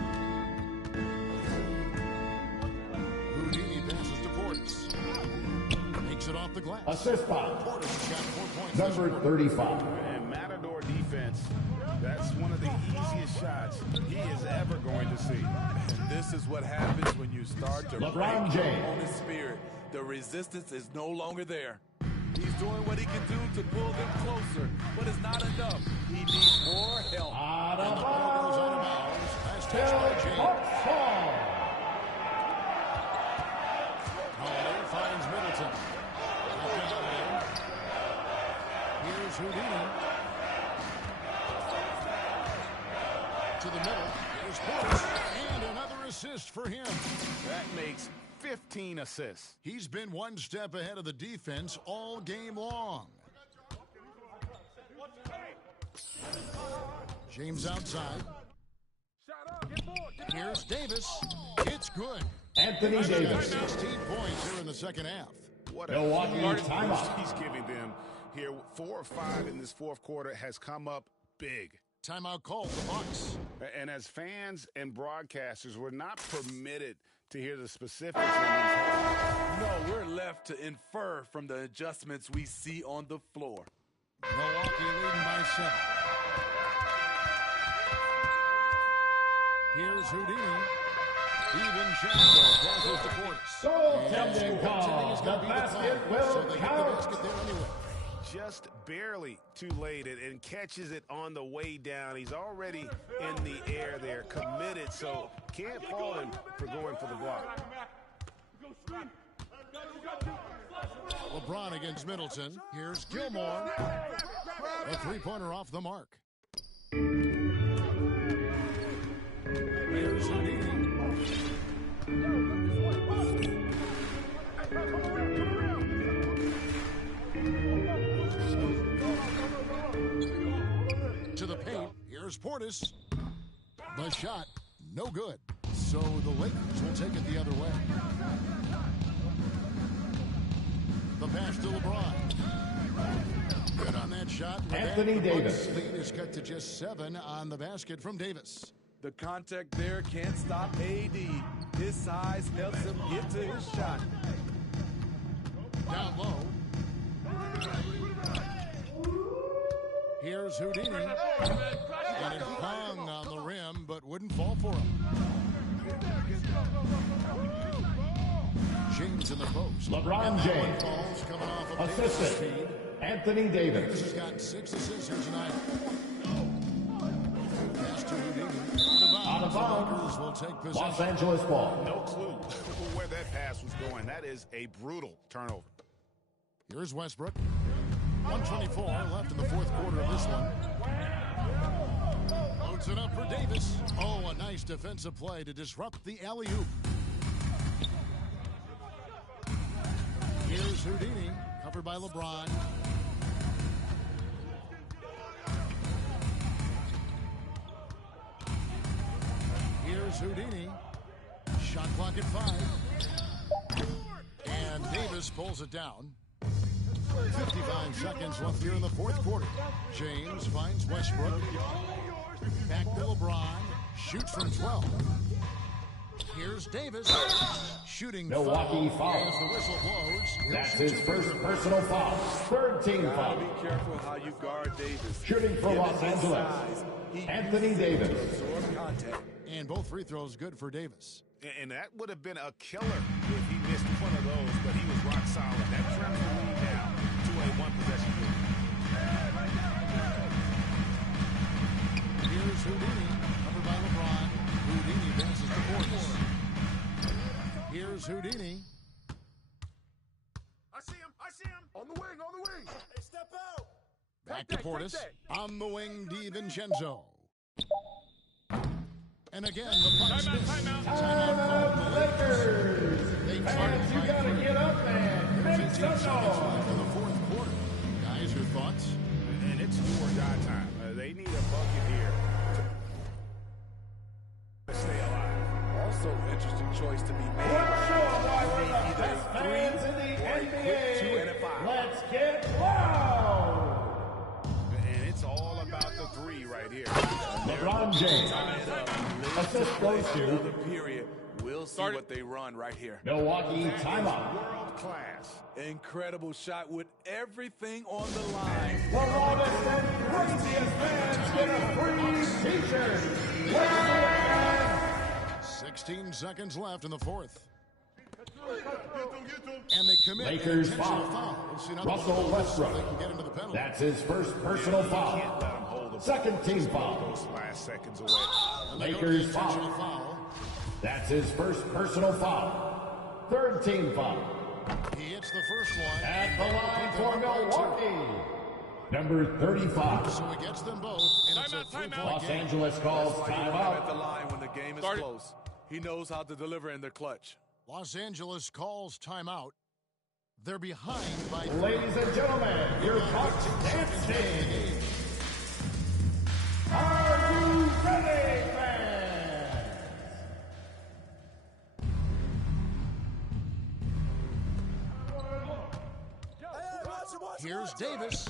Houdini passes to Portis. Makes it off the glass. Assist foul. Portis has got 4 points. Number 35. And Matador defense, that's one of the easiest shots he is ever going to see. And this is what happens when you start to LeBron break James. on his spirit. The resistance is no longer there. He's doing what he can do to pull them closer, but it's not enough. He needs more help. Out And of the ball goes out of bounds. bounds. Last touch by Till James. Bucks ball. Houdini. To the middle. Here's Portis. And another assist for him. That makes 15 assists. He's been one step ahead of the defense all game long. James outside. Here's Davis. It's good. Anthony Davis. 16 points here in the second half. What a Milwaukee huge timeout. boost he's giving them here. 4 or 5 in this fourth quarter has come up big. Timeout called the Bucks. And as fans and broadcasters, we're not permitted to hear the specifics in these calls. No, we're left to infer from the adjustments we see on the floor. Milwaukee leading by 7. Here's Houdini. DiVincenzo passes to Portis. Goaltending call. The basket will count. Just barely too late and catches it on the way down. He's already in the air there, committed, so can't fault him for going for the block. LeBron against Middleton. Here's Gilmore. A three-pointer off the mark. Here's Houdini. To the paint. Here's Portis. The shot, no good. So the Lakers will take it the other way. The pass to LeBron. Good on that shot. Anthony Davis. Lead is cut to just 7 on the basket from Davis. The contact there can't stop AD. His size helps him get to his shot. Down low. Here's Houdini. And it hung on the rim, but wouldn't fall for him. James in the post. LeBron James. Falls coming off of Assistant. Anthony Davis Davis. has got 6 assists here tonight. Pass to Houdini. Out of bounds. Lakers will take possession. Los Angeles ball. No clue where that pass was going. That is a brutal turnover. Here's Westbrook. 124 left in the fourth quarter of this one. Loads it up for Davis. Oh, a nice defensive play to disrupt the alley-oop. Here's Houdini, covered by LeBron. Here's Houdini. Shot clock at 5. And Davis pulls it down. 55 seconds left here in the fourth quarter. James finds Westbrook. Back to LeBron. Shoots from 12. Here's Davis. Shooting Milwaukee foul. As the whistle blows. That's his first personal foul. Third team foul. Be careful how you guard Davis. Shooting for Los Angeles. Anthony Davis. Absorb contact. And both free throws good for Davis. And that would have been a killer if he missed one of those, but he was rock solid. That trims the lead down to a one-possession lead. Here's Houdini, covered by LeBron. Houdini passes to Portis. Here's Houdini. I see him. On the wing. Hey, step out. Back to Portis. On the wing, DiVincenzo. And again, the Bucks miss. Timeout called the Lakers. Fans, you gotta get up, man. Make some noise. In the fourth quarter. Guys, your thoughts? And it's do or die time. They need a bucket here to stay alive. Also, interesting choice to be made. Let's show them why we're the Either best a fans in the three or a quick 2 and a 5. NBA. Let's get loud. And it's all about the 3 right here. LeBron James. Assist goes to Another period. We'll see what they run right here. Milwaukee timeout. World class. Incredible shot with everything on the line. The loudest and craziest fans get a free t-shirt. 16 seconds left in the fourth. And they commit Lakers intentional foul. fouls. In other Russell words, Westbrook. They can get into the penalty. That's his first personal Can't foul. let him hold the Second team foul. those last seconds away. And they go to Lakers the intentional foul. foul. That's his first personal foul. Third team foul. He hits the first one. At the line for Milwaukee. number 35. So he gets them both, and it's a three-point Los game. Angeles calls That's why you want him at the timeout. line when the game is close. He knows how to deliver in the clutch. Los Angeles calls timeout. They're behind by Ladies and gentlemen, your Bucks dancing. Are you ready, fans? Here's Davis.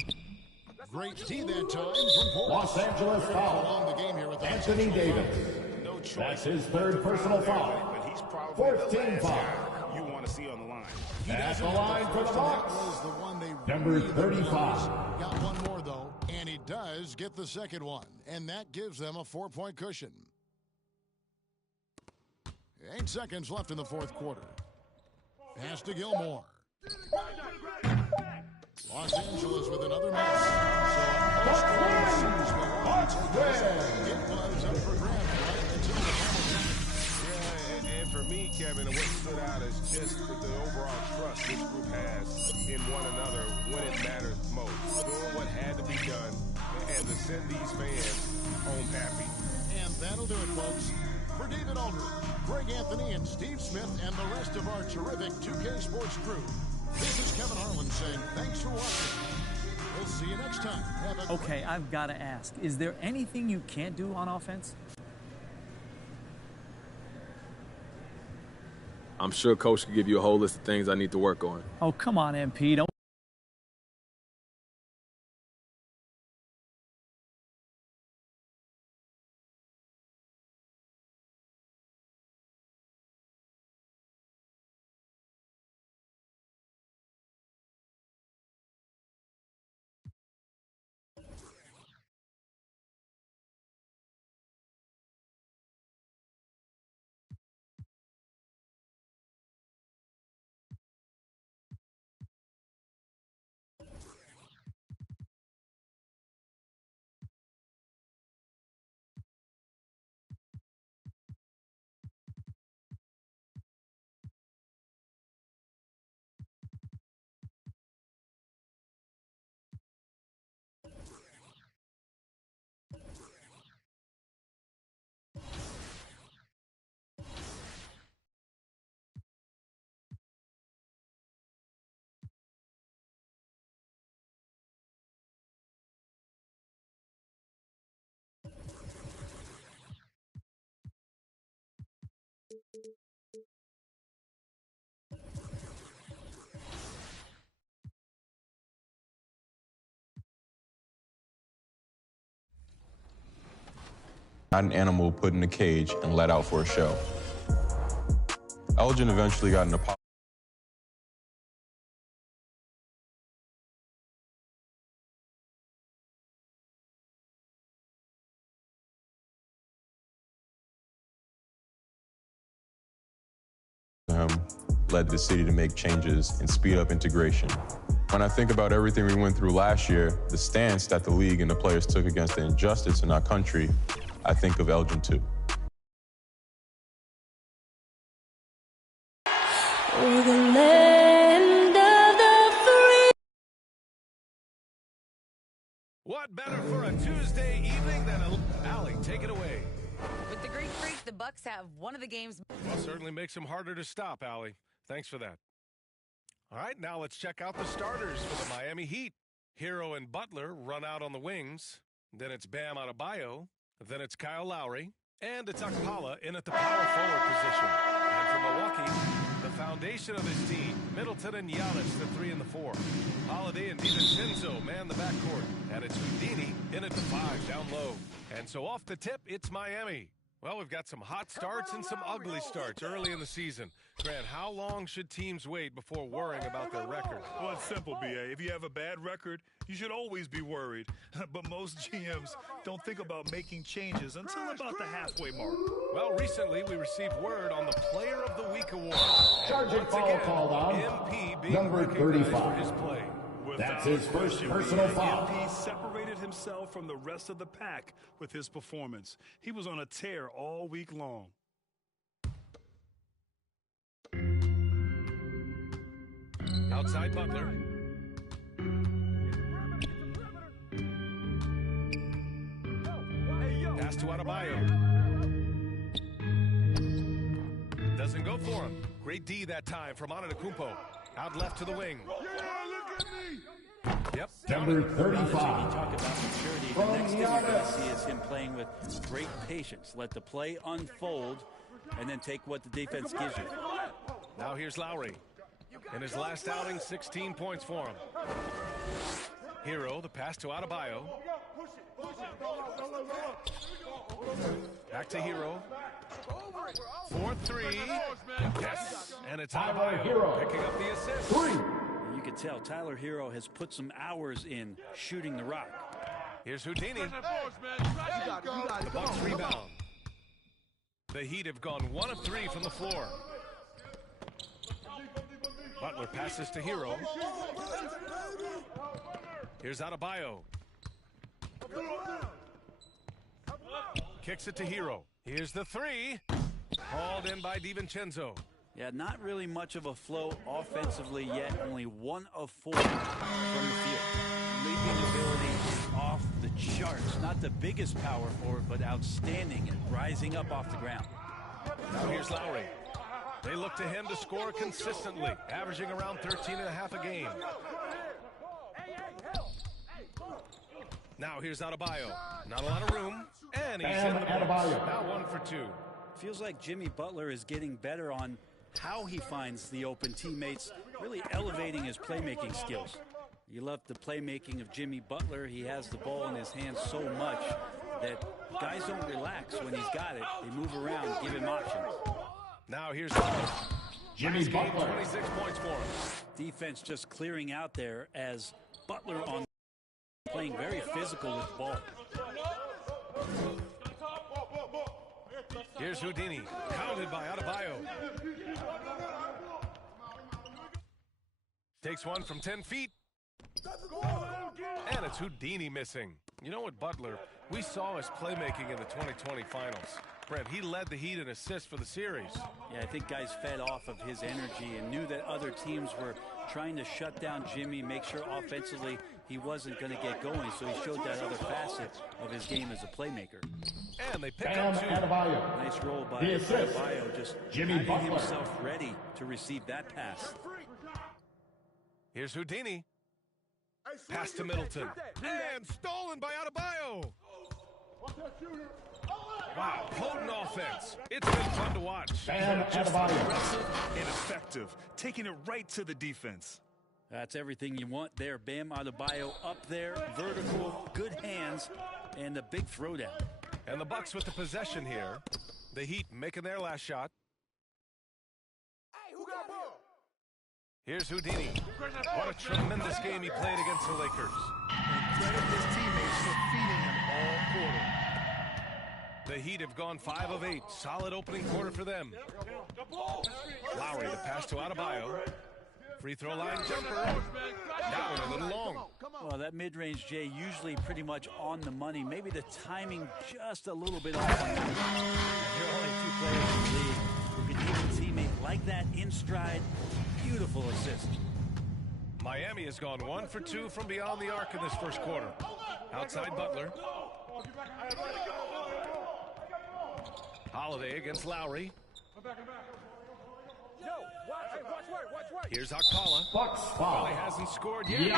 Great tee that time from Porter. Los Angeles foul. Along the game here with Anthony Davis. No choice. That's his third personal foul. But he's probably Fourth the team last foul. guy you want to see on the line. At the line for the That Bucks, was the one they number really 35. got one more, though, and he does get the second one, and that gives them a 4-point cushion. 8 seconds left in the fourth quarter. Pass to Gilmore. Los Angeles with another miss. So a post-game series will it was up for grabs right until the final. Yeah, and for me, Kevin, what stood out is just the overall trust this group has in one another when it matters most. Doing what had to be done and to send these fans home happy. And that'll do it, folks. For David Aldridge, Greg Anthony, and Steve Smith, and the rest of our terrific 2K Sports crew, this is Kevin Harlan saying thanks for watching. We'll see you next time. Okay, I've got to ask, is there anything you can't do on offense? I'm sure Coach can give you a whole list of things I need to work on. Oh, come on, MP. Don't Not an animal put in a cage and let out for a show. Elgin eventually got an apology. Led the city to make changes and speed up integration. When I think about everything we went through last year, the stance that the league and the players took against the injustice in our country, I think of Elgin too. For the land of the free. What better for a Tuesday evening than a... Allie, take it away. With the Greek Freak, the Bucks have one of the games. Well, certainly makes them harder to stop, Allie. Thanks for that. All right, now let's check out the starters for the Miami Heat. Hero and Butler run out on the wings. Then it's Bam Adebayo. Then it's Kyle Lowry. And it's Okpala in at the power forward position. And for Milwaukee, the foundation of this team, Middleton and Giannis, the 3 and the 4. Holiday and DiVincenzo man the backcourt. And it's Houdini in at the 5 down low. And so off the tip, it's Miami. Well, we've got some hot starts and some ugly starts early in the season. Grant, how long should teams wait before worrying about their record? Well, it's simple, B.A. If you have a bad record, you should always be worried. But most GMs don't think about making changes until about the halfway mark. Well, recently we received word on the Player of the Week award. Sergeant foul called on MP being number recognized 35. for his play. That's his first personal foul. MP separated himself from the rest of the pack with his performance. He was on a tear all week long. Outside Butler. pass to Adebayo. Doesn't go for him. Great D that time from Antetokounmpo. Out left to the wing. Yep. Number 35. Talk about maturity. The next thing you're going to see is him playing with great patience. Let the play unfold, and then take what the defense gives you. Now here's Lowry. In his last outing, 16 points for him. Hero, the pass to Adebayo. Back to Hero. 4-3. Yes. And it's Adebayo picking up the assist. You can tell Tyler Hero has put some hours in shooting the rock. Here's Houdini. The Bucks rebound. The Heat have gone 1 of 3 from the floor. Butler passes to Hero. Here's Adebayo. Kicks it to Hero. Here's the 3. Hauled in by DiVincenzo. Yeah, not really much of a flow offensively yet. Only 1 of 4 from the field. Leaping ability is off the charts. Not the biggest power forward, but outstanding and rising up off the ground. Now here's Lowry. They look to him to score consistently, averaging around 13.5 a game. Now here's Adebayo. Not a lot of room, and he's in the box. Now 1 for 2. Feels like Jimmy Butler is getting better on how he finds the open teammates, really elevating his playmaking skills. You love the playmaking of Jimmy Butler. He has the ball in his hands so much that guys don't relax when he's got it. They move around, give him options. Now here's Jimmy Butler. 26 points for him. Defense just clearing out there as Butler on playing very physical with the ball. Here's Houdini, counted by Adebayo. Takes one from 10 feet. And it's Houdini missing. You know what, Butler? We saw his playmaking in the 2020 finals. Brent, he led the Heat in assists for the series. Yeah, I think guys fed off of his energy and knew that other teams were trying to shut down Jimmy, make sure offensively he wasn't going to get going, so he showed that other facet of his game as a playmaker. And they pick up 2. Nice roll by Adebayo, just Jimmy having himself ready to receive that pass. Here's Houdini. Pass to Middleton. And stolen by Adebayo. Wow, potent offense. It's been fun to watch. Just aggressive and effective, taking it right to the defense. That's everything you want there. Bam Adebayo up there, vertical, good hands, and a big throwdown. And the Bucks with the possession here. The Heat making their last shot. Here's Houdini. What a tremendous game he played against the Lakers. And credit his teammates for feeding him all quarter. The Heat have gone 5 of 8. Solid opening quarter for them. Lowry, the pass to Adebayo. Free throw line jumper. That one a little long. Well, that mid-range, Jay, usually pretty much on the money. Maybe the timing just a little bit off. There are only 2 players in the league who can hit a teammate like that in stride. Beautiful assist. Miami has gone 1 for 2 from beyond the arc in this first quarter. Outside Butler. Holiday against Lowry. Here's Okpala. Bucks Well, foul. he hasn't scored yet. And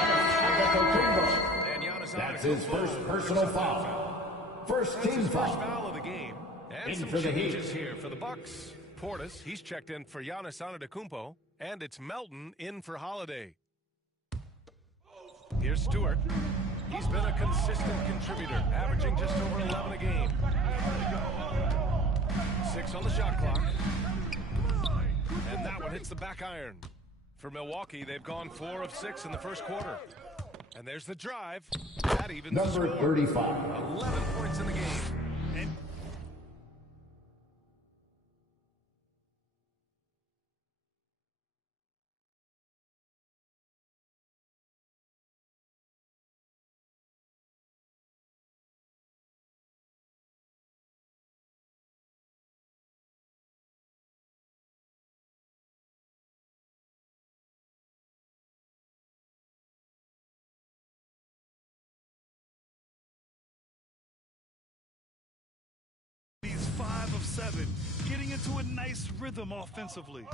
Giannis That's his first personal foul. First That's team his first foul. foul of the game. And In some for the Heat. changes here for the Bucks. Portis, he's checked in for Giannis Antetokounmpo. And it's Melton in for Holiday. Here's Stewart. He's been a consistent contributor, averaging just over 11 a game. 6 on the shot clock. And that one hits the back iron. For Milwaukee, they've gone 4 of 6 in the first quarter. And there's the drive. That evens the Number score. 35. 11 points in the game. And 7, getting into a nice rhythm offensively.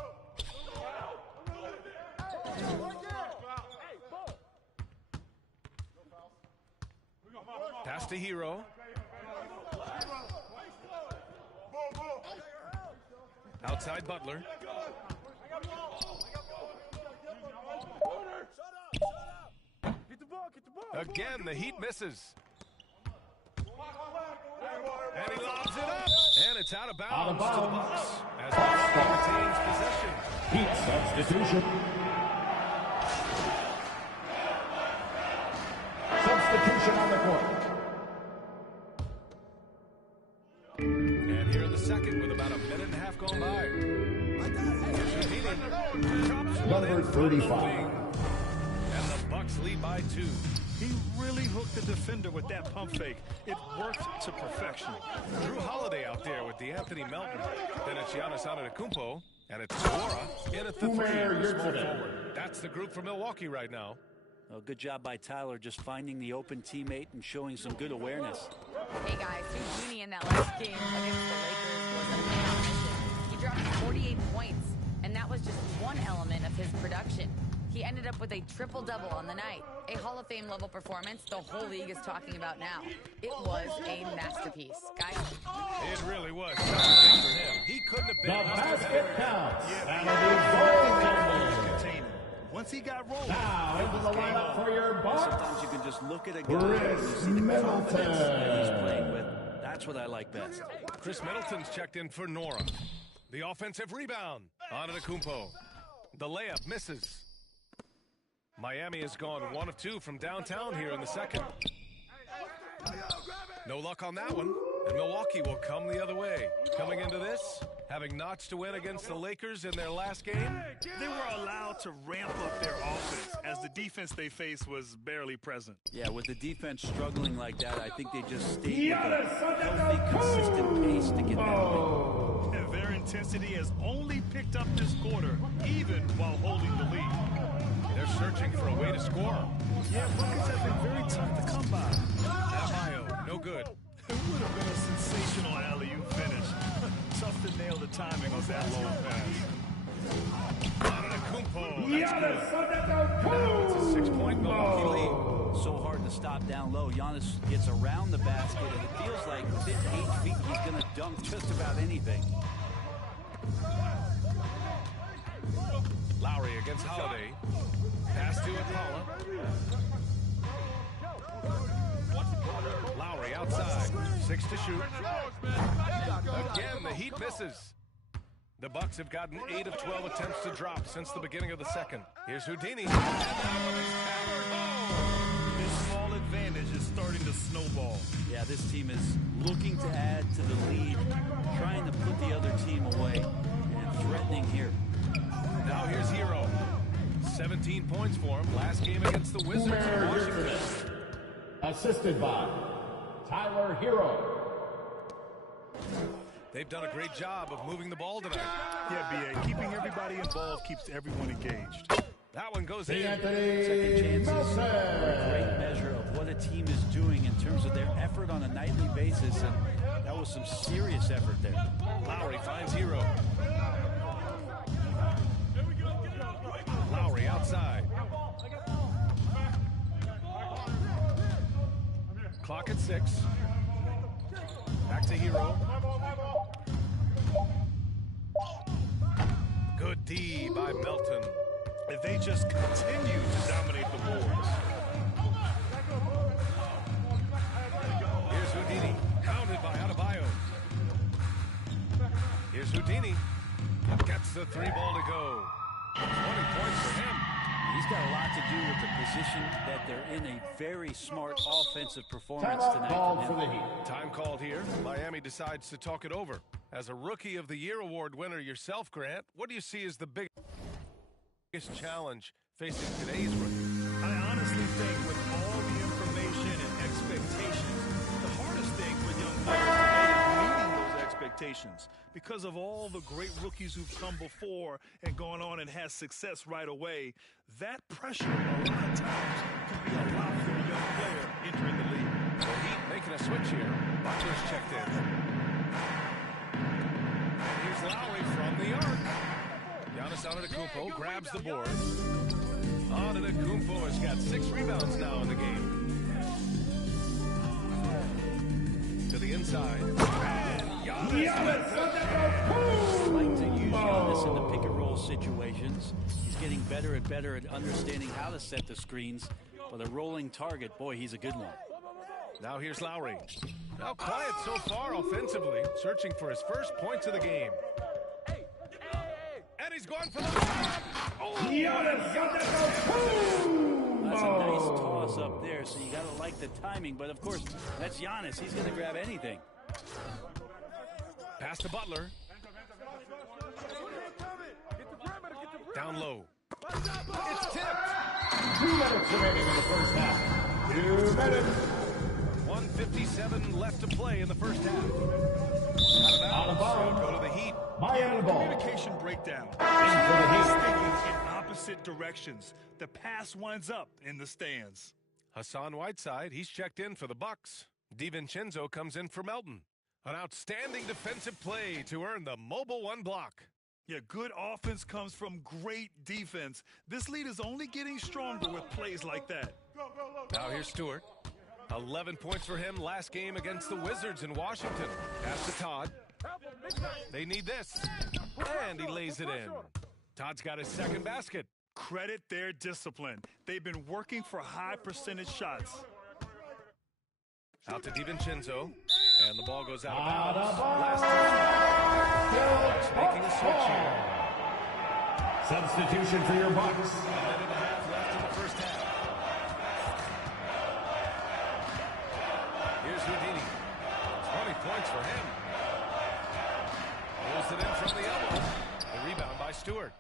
Pass to Hero. Outside Butler. Again, the Heat misses. And he lobs it up. And it's out of bounds to the Bucks as Milwaukee retains possession. Heat substitution. Substitution on the court. And here in the second with about a minute and a half gone by. Number 35. And the Bucks lead by 2. He really hooked the defender with that pump fake. It worked to perfection. Drew Holiday out there with D'Anthony Melton. Then it's Giannis INookppl. And it's Cora in at the 3. Small forward. That's the group for Milwaukee right now. Oh, good job by Tyler just finding the open teammate and showing some good awareness. Hey guys, Houdini in that last game against the Lakers was a man on mission. He dropped 48 points, and that was just one element of his production. He ended up with a triple-double on the night. A Hall of Fame level performance the whole league is talking about now. It was a masterpiece, guys. It really was something for him. He couldn't have been. The basket counts. Once he got rolled. Now into the lineup for your Bucks. Sometimes you can just look at a guy and you see the confidence that he's playing with. That's what I like best. Chris Middleton's checked in for Nora. The offensive rebound. INookppl. The layup misses. Miami has gone 1 of 2 from downtown here in the second. No luck on that one. And Milwaukee will come the other way. Coming into this, having notched to win against the Lakers in their last game. They were allowed to ramp up their offense as the defense they faced was barely present. Yeah, with the defense struggling like that, I think they just stayed with a healthy, consistent pace to get that win. And their intensity has only picked up this quarter, even while holding the lead. They're searching for a way to score. Yeah, buckets have been very tough to come by. Adebayo, no good. It would have been a sensational alley-oop finish. Tough to nail the timing on that long pass. INookppl. It's a 6-point Milwaukee lead. So hard to stop down low. Giannis gets around the basket, and it feels like within 8 feet he's going to dunk just about anything. Lowry against Holiday. Pass to Impala. Lowry outside. 6 to shoot. Again, the Heat misses. The Bucks have gotten 8 of 12 attempts to drop since the beginning of the second. Here's Houdini. This small advantage is starting to snowball. Yeah, this team is looking to add to the lead, trying to put the other team away, and threatening here. Now here's Hero. 17 points for him last game against the Wizards in Washington. Assisted by Tyler Hero. They've done a great job of moving the ball tonight. Yeah, B.A. Keeping everybody involved keeps everyone engaged. That one goes in. Second chances are a great measure of what a team is doing in terms of their effort on a nightly basis, and that was some serious effort there. Lowry finds Hero. Lowry outside. Clock at 6. Back to Hero. Good D by Melton. If they just continue to dominate the boards. Here's Houdini, pounded by Adebayo. Here's Houdini. Gets the 3 ball to go. 20 points for him. He's got a lot to do with the position that they're in. A very smart offensive performance tonight. Time called here. Miami decides to talk it over. As a Rookie of the Year award winner yourself, Grant, what do you see as the biggest challenge facing today's rookie? I honestly think with all the information and expectations, the hardest thing for young players is meeting those expectations. Because of all the great rookies who've come before and gone on and had success right away, that pressure a lot of times can be a lot for a young player entering the league. The Heat making a switch here. Butler's checked in. Antetokounmpo grabs the board. Antetokounmpo has got 6 rebounds now in the game. To the inside. Giannis like to use Giannis in the pick and roll situations. He's getting better and better at understanding how to set the screens. But a rolling target, boy, he's a good one. Now here's Lowry. Now quiet so far offensively, searching for his first points of the game. And he's going for the That's a nice toss up there, so you got to like the timing. But, of course, that's Giannis. He's going to grab anything. Pass to Butler. Down low. It's tipped. 2 minutes remaining in the first half. 2 minutes. 1:57 left to play in the first half. Out of bounds. Go to the Heat. Miami ball. Communication breakdown. In for the Heat. Thinking in opposite directions. The pass winds up in the stands. Hassan Whiteside, he's checked in for the Bucks. DiVincenzo comes in for Melton. An outstanding defensive play to earn the mobile 1 block. Yeah, good offense comes from great defense. This lead is only getting stronger with plays like that. Now here's Stewart. 11 points for him last game against the Wizards in Washington. Pass to Todd. They need this. And he lays it in. Todd's got his second basket. Credit their discipline. They've been working for high percentage shots. Out to DiVincenzo. And the ball goes out of bounds. Last Bucks making a switch here. Substitution for your Bucks. 1.5 left in the first half. Here's Houdini. 20 points for him. Pulls it in from the elbow. The rebound by Stewart.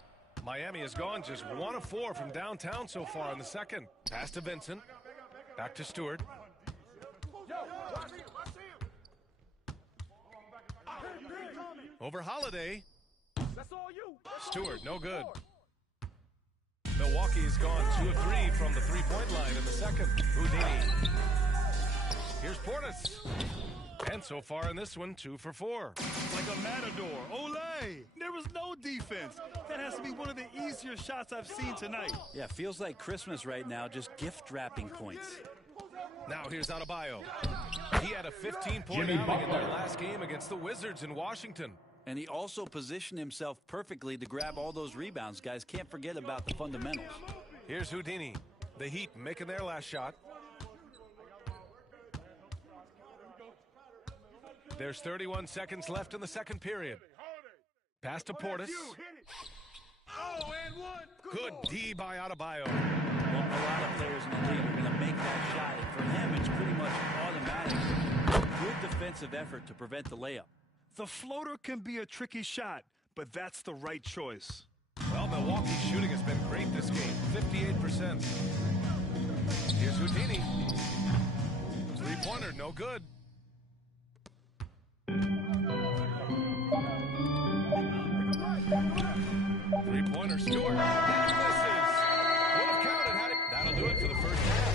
Miami has gone just 1 of 4 from downtown so far in the second. Pass to Vincent. Back to Stewart. Over Holiday. Stewart, no good. Milwaukee has gone 2 of 3 from the three-point line in the second. Houdini. Here's Portis. And so far in this one, 2 for 4. Like a matador. Olay! There was no defense. That has to be one of the easier shots I've seen tonight. Yeah, feels like Christmas right now, just gift wrapping points. Now here's Adebayo. He had a 15-point outing in their last game against the Wizards in Washington. And he also positioned himself perfectly to grab all those rebounds. Guys, can't forget about the fundamentals. Here's Houdini. The Heat making their last shot. There's 31 seconds left in the second period. Pass to Portis. Good D by Adebayo. Well, a lot of players in the league are going to make that shot. And for him, it's pretty much automatic. Good defensive effort to prevent the layup. The floater can be a tricky shot, but that's the right choice. Well, Milwaukee's shooting has been great this game. 58%. Here's Houdini. Three-pointer, no good. Three-pointer, Stewart. And misses. Would have counted had it. That'll do it for the first half.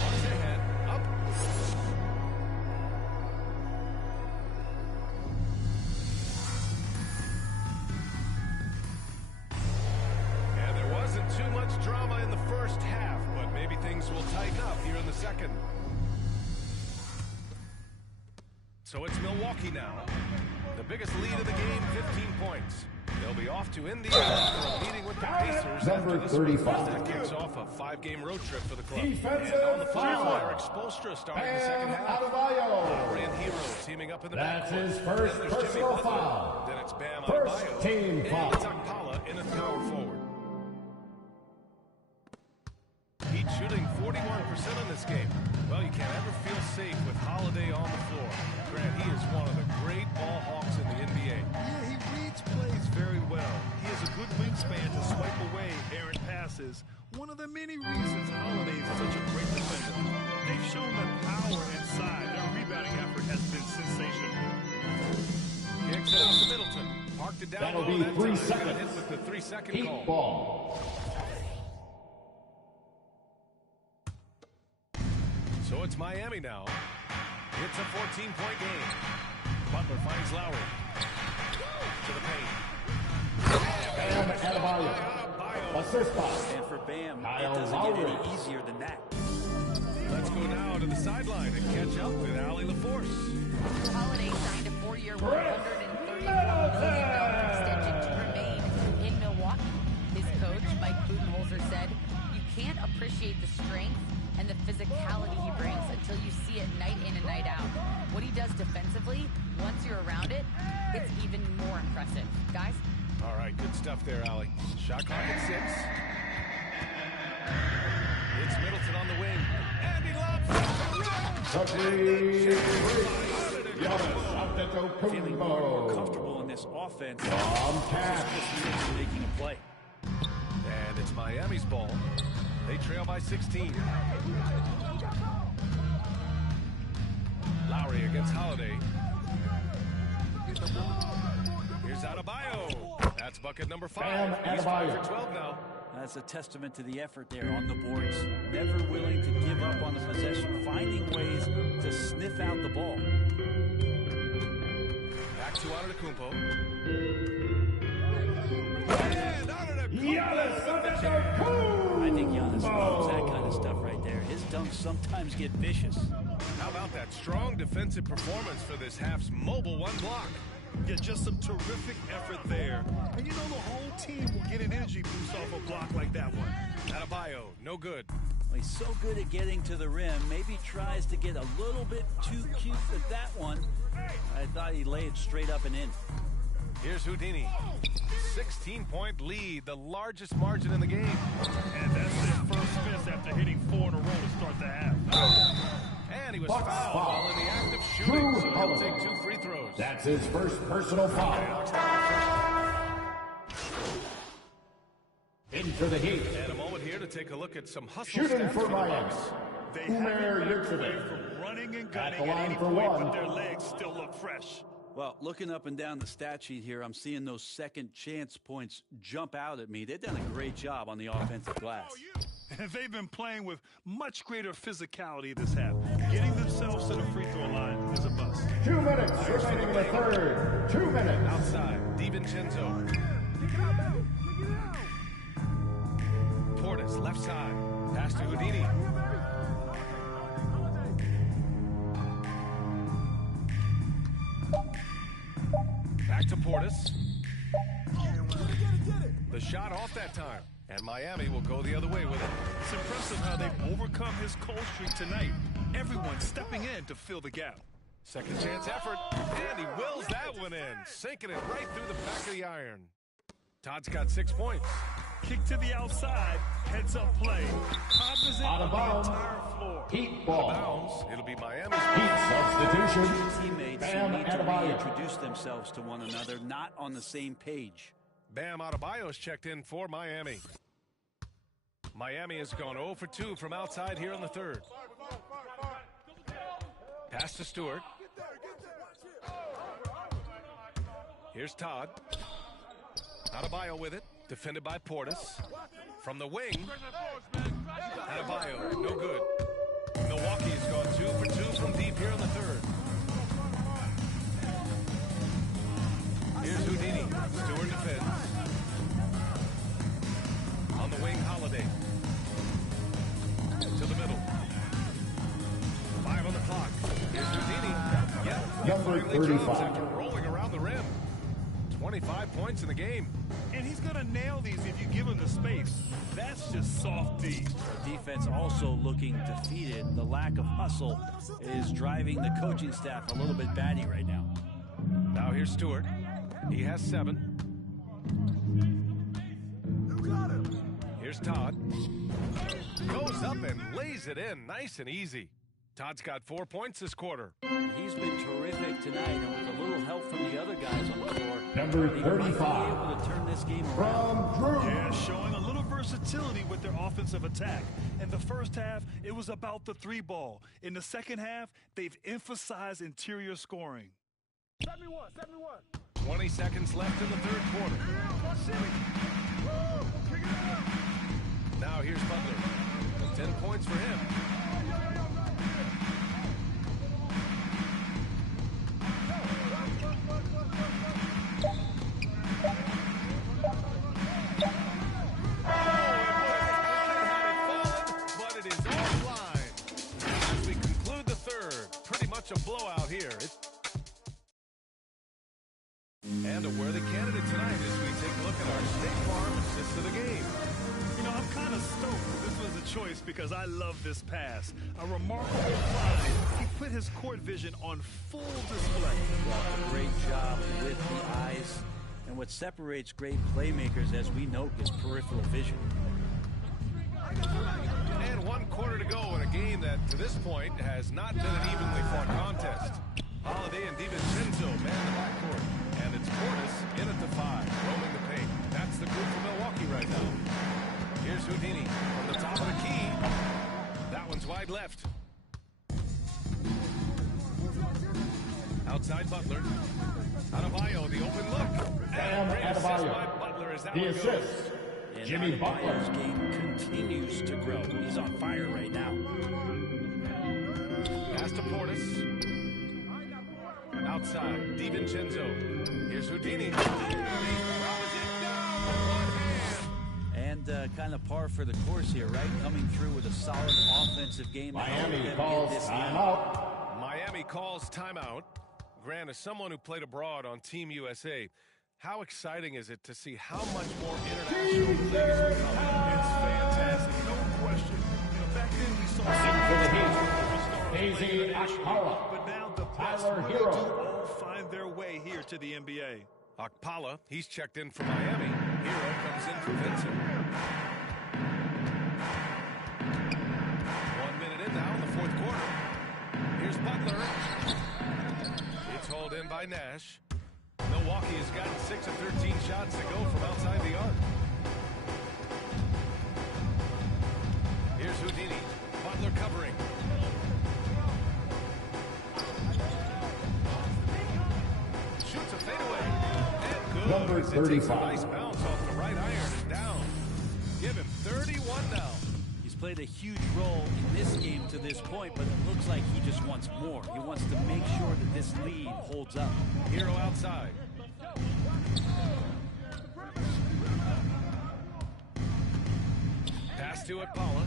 Bucks ahead. Up. And there wasn't too much drama in the first half, but maybe things will tighten up here in the second. So it's Milwaukee now. The biggest lead of the game, 15 points. They'll be off to Indiana for a meeting with the Pacers. Number 35. That kicks off a 5-game road trip for the club. Defensive And on the floor, foul. Eric Spoelstra starting the second half. Adebayo. Lowry and Hero teaming up in the That's backcourt. his first Then there's Jimmy personal Butler. foul. Then it's Bam First Adebayo. team and foul. Takpala in at power forward. Heat shooting 41% in this game. Well, you can't ever feel safe with Holiday on the floor. Grant, he is one of the great ball hawks in the NBA. Yeah, he reads plays very well. He has a good wingspan to swipe away errant passes. One of the many reasons Holiday is such a great defender. They've shown that power inside. Their rebounding effort has been sensational. Kicks it out to Middleton. Parked it down That'll low be that 3 time. seconds. Hit with the 3-second Heat call. ball. So it's Miami now. It's a 14-point game. Butler finds Lowry. To the paint. Bam Adebayo. assist by And for Bam, Kyle it doesn't Lowry. get any easier than that. Let's go now to the sideline and catch up with Allie LaForce. Holiday signed a 4-year, $131 million extension to remain in Milwaukee. His coach, Mike Budenholzer, said, "You can't appreciate the strength and the physicality he brings until you see it night in and night out. What he does defensively, once you're around it, it's even more impressive." Guys? All right, good stuff there, Allie. Shot clock at 6. It's Middleton on the wing. And he Feeling more and more comfortable in this offense. Just making a play. And it's Miami's ball. They trail by 16. Lowry against Holiday. Here's Adebayo. That's bucket number 5. He's 5 for 12 now. That's a testament to the effort there on the boards. Never willing to give up on the possession, finding ways to sniff out the ball. Back to Antetokounmpo. I think Giannis loves that kind of stuff right there. His dunks sometimes get vicious. How about that strong defensive performance for this half's mobile one block? Yeah, just some terrific effort there. And you know the whole team will get an energy boost off a block like that one. Adebayo, no good. Well, he's so good at getting to the rim. Maybe tries to get a little bit too cute with that one. I thought he laid it straight up and in. Here's Houdini. 16-point lead, the largest margin in the game. And that's their first miss after hitting 4 in a row to start the half. And he was fouled while in the act of shooting, so he'll take 2 free throws. That's his first personal foul. In for the Heat. And a moment here to take a look at some hustle Shooting stats for the Miami. Bucks. They haven't moved away Yurtseven. from running and At gunning the at line any for point, one. but their legs still look fresh. Well, looking up and down the stat sheet here, I'm seeing those second chance points jump out at me. They've done a great job on the offensive glass. And they've been playing with much greater physicality this half. Getting themselves to the free throw line is a must. 2 minutes remaining in the third. 2 minutes. Outside, DiVincenzo. Portis, left side. Pass to Houdini. Back to Portis. The shot off that time. And Miami will go the other way with it. It's impressive how they've overcome his cold streak tonight. Everyone stepping in to fill the gap. Second chance effort. And he wills that one in. Sinking it right through the back of the iron. Todd's got 6 points. Kick to the outside. Heads up play. Cognizant Out of of the bounds. entire floor. Heat ball. Bounds. It'll be Miami's Heat substitution. Teammates Bam need to Adebayo. reintroduce themselves to one another, not on the same page. Bam Adebayo's checked in for Miami. Miami has gone 0 for 2 from outside here in the third. Pass to Stewart. Here's Todd. Adebayo with it. Defended by Portis. From the wing. Adebayo, no good. Milwaukee has gone 2 for 2 from deep here in the third. Here's Houdini. Stewart defends. On the wing, Holiday. To the middle. 5 on the clock. Here's Houdini. Yeah, Number finally 35. drops after rolling around the rim. 25 points in the game. And he's going to nail these if you give him the space. That's just soft D. The defense also looking defeated. The lack of hustle is driving the coaching staff a little bit batty right now. Now here's Stewart. He has 7. Here's Todd. Goes up and lays it in nice and easy. Todd's got 4 points this quarter. He's been terrific tonight, and with a little help from the other guys on the floor, Number he might be 35. able to turn this game around. From Drew. Yeah, showing a little versatility with their offensive attack. In the first half, it was about the 3 ball. In the second half, they've emphasized interior scoring. 20 seconds left in the third quarter. Now here's Butler. 10 points for him. worthy candidate tonight as we take a look at our State Farm assist of the game. You know, I'm kind of stoked that this was a choice because I love this pass. A remarkable fly. He put his court vision on full display. Well, a great job with the eyes. And what separates great playmakers, as we know, is peripheral vision. And 1 quarter to go in a game that, to this point, has not been an evenly fought contest. Holiday and DiVincenzo man the backcourt. And it's Portis in at the 5, roaming the paint. That's the group for Milwaukee right now. Here's Houdini from the top of the key. That one's wide left. Outside Butler. Adebayo, the open look. And great assist by Butler as that one goes. And Jimmy Adebayo's game continues to grow. He's on fire right now. Pass to Portis. Outside, DiVincenzo. Here's Houdini. And kind of par for the course here, right? Coming through with a solid offensive game. Miami calls timeout. Miami calls timeout. Grant, as someone who played abroad on Team USA, how exciting is it to see how much more international the league is becoming? It's fantastic, no question. You know, back then we saw Casey Akpala. but now the best Tyler really Hero. do all find their way here to the NBA. Akpala, he's checked in for Miami. Hero comes in for Vincent. 1 minute in now in the 4th quarter. Here's Butler. It's hauled in by Nash. Milwaukee has gotten 6 of 13 shots to go from outside the arc. Here's Houdini. Butler covering. Shoots a fadeaway. And good. Number As it takes a 35. nice bounce off the right iron and down. Give him 31 now. He's played a huge role in this game to this point, but it looks like he just wants more. He wants to make sure that this lead holds up. Hero outside. Pass to Akpala.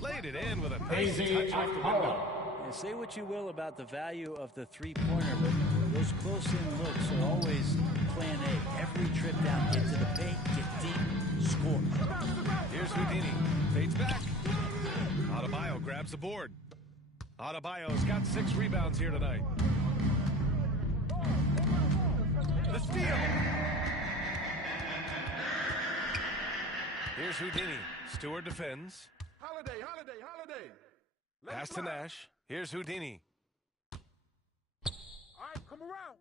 Laid it in with a nice touch off the window. And say what you will about the value of the three-pointer, but those close-in looks are always plan A. Every trip down, get to the paint, get deep, score. Here's Houdini. Fades back. Adebayo grabs the board. Adebayo's got 6 rebounds here tonight. The steal. Here's Houdini. Stewart defends. Holiday. Pass to Nash. Here's Houdini. All right, come around.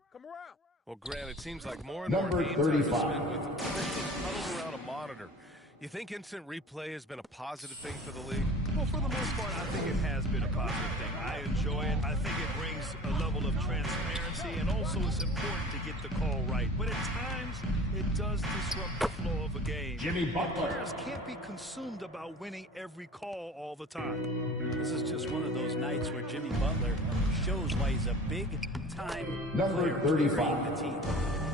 Well, Grant, it seems like more and more Number games are 35. spent with officials huddled around a monitor. You think instant replay has been a positive thing for the league? Well, for the most part, I think it has been a positive thing. I enjoy it. I think it brings a level of transparency, and also it's important to get the call right. But at times, it does disrupt the flow of a game. Jimmy Butler. Players can't be consumed about winning every call all the time. This is just one of those nights where Jimmy Butler shows why he's a big-time Number player 35. carrying the team.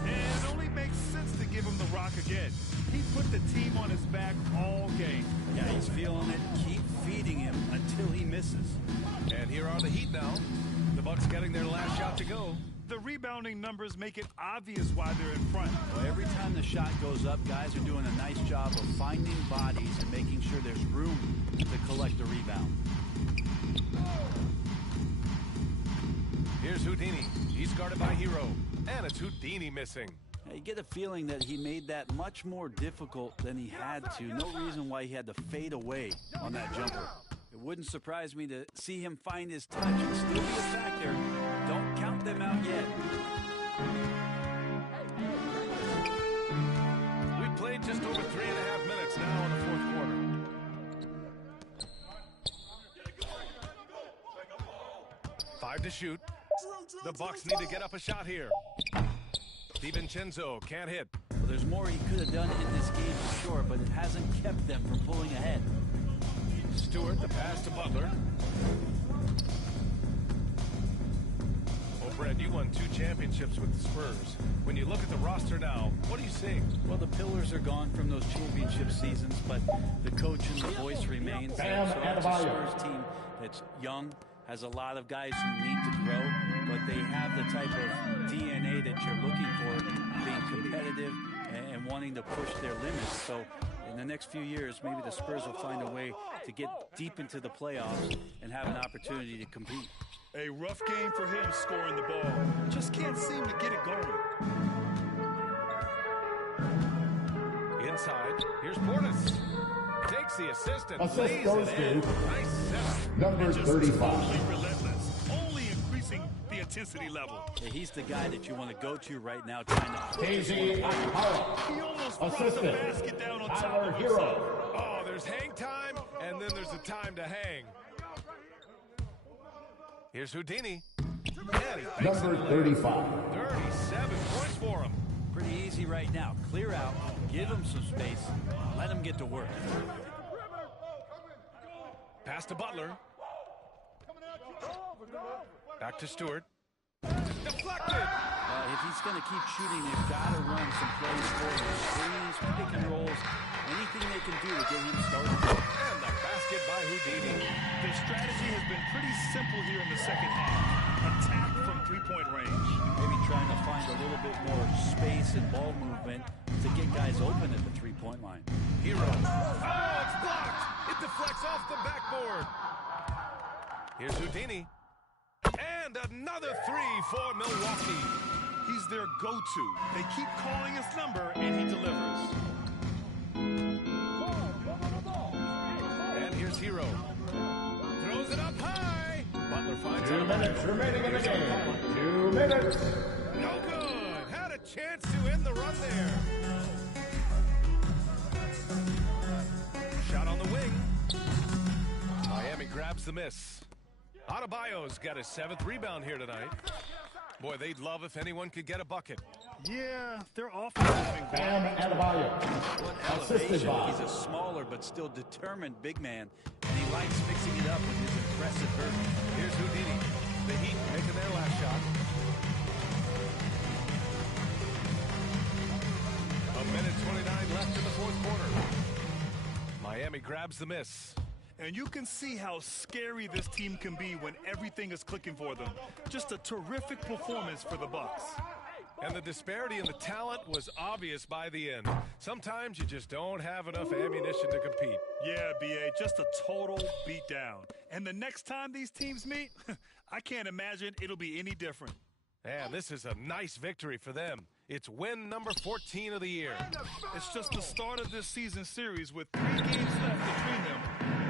And it only makes sense to give him the rock again. He put the team on his back all game. Yeah, he's feeling it. Keep feeding him until he misses. And here are the Heat now. The Bucks getting their last shot to go. The rebounding numbers make it obvious why they're in front. Well, every time the shot goes up, guys are doing a nice job of finding bodies and making sure there's room to collect the rebound. Here's Houdini. He's guarded by Hero. And it's Houdini missing. You get a feeling that he made that much more difficult than he had to. No reason why he had to fade away on that jumper. It wouldn't surprise me to see him find his touch and still be a factor. Don't count them out yet. We've played just over 3.5 minutes now in the 4th quarter. Five to shoot. The Bucks need to get up a shot here. DiVincenzo can't hit. Well, there's more he could have done in this game for sure, but it hasn't kept them from pulling ahead. Stewart, the pass to Butler. Well, Brett, you won 2 championships with the Spurs. When you look at the roster now, what are you seeing? Well, the pillars are gone from those championship seasons, but the coach and the voice remains. So it's a Spurs team that's young, has a lot of guys who need to grow. but they have the type of DNA that you're looking for, being competitive and wanting to push their limits. So in the next few years, maybe the Spurs will find a way to get deep into the playoffs and have an opportunity to compete. A rough game for him scoring the ball. Just can't seem to get it going. Inside, here's Portis. Takes the assist and Assist lays goes it in. to Nice setup. number 35. Totally relentless, only increasing the intensity level. Yeah, he's the guy that you want to go to right now, trying to focus Easy on. He almost brought the basket down on top Tyler of Hero. himself. Oh, there's hang time, and then there's a time to hang. Here's Houdini. Number 35. 37 points for him. Pretty easy right now. Clear out, give him some space, let him get to work. Pass to Butler. Back to Stewart. Deflected. If he's going to keep shooting, they've got to run some plays for him. Screens, pick and rolls, anything they can do to get him started. And the basket by Houdini. Their strategy has been pretty simple here in the second half. Attack from three-point range. Maybe trying to find a little bit more space and ball movement to get guys open at the three-point line. Hero. Oh, it's blocked. It deflects off the backboard. Here's Houdini. And another three for Milwaukee. He's their go-to. They keep calling his number, and he delivers. And here's Hero. Throws it up high. Butler finds 2 minutes remaining in the game. 2 minutes. No good. Had a chance to end the run there. Shot on the wing. Miami grabs the miss. Adebayo's got his 7th rebound here tonight. Boy, they'd love if anyone could get a bucket. Yeah, their offense has been Bam Adebayo. What Assisted elevation. by. He's a smaller but still determined big man, and he likes mixing it up with his impressive verve. Here's Houdini. The Heat making their last shot. A minute 29 left in the 4th quarter. Miami grabs the miss. And you can see how scary this team can be when everything is clicking for them. Just a terrific performance for the Bucks. And the disparity in the talent was obvious by the end. Sometimes you just don't have enough ammunition to compete. Yeah, B.A., just a total beatdown. And the next time these teams meet, I can't imagine it'll be any different. And this is a nice victory for them. It's win number 14 of the year. It's just the start of this season series with 3 games left between them.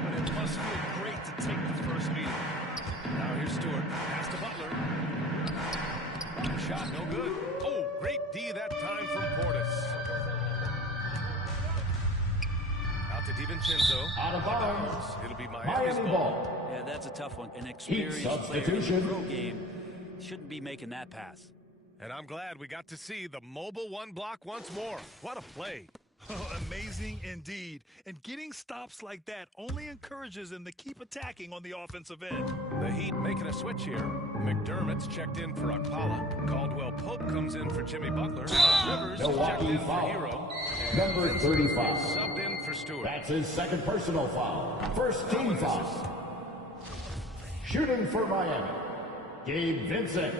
But it must feel great to take the first meeting. Now here's Stewart. Pass to Butler. Shot no good. Oh, great D that time from Portis. Out to DiVincenzo. Out of bounds. It'll be Miami's ball. Yeah, that's a tough one. An experienced player in the pro game shouldn't be making that pass. And I'm glad we got to see the mobile one block once more. What a play. Amazing indeed. And getting stops like that only encourages them to keep attacking on the offensive end. The Heat making a switch here. McDermott's checked in for Okpala. Caldwell Pope comes in for Jimmy Butler. Rivers checked in for Hero. Number 35. Subbed in for Stewart. That's his 2nd personal foul. First team foul. Shooting for Miami, Gabe Vincent.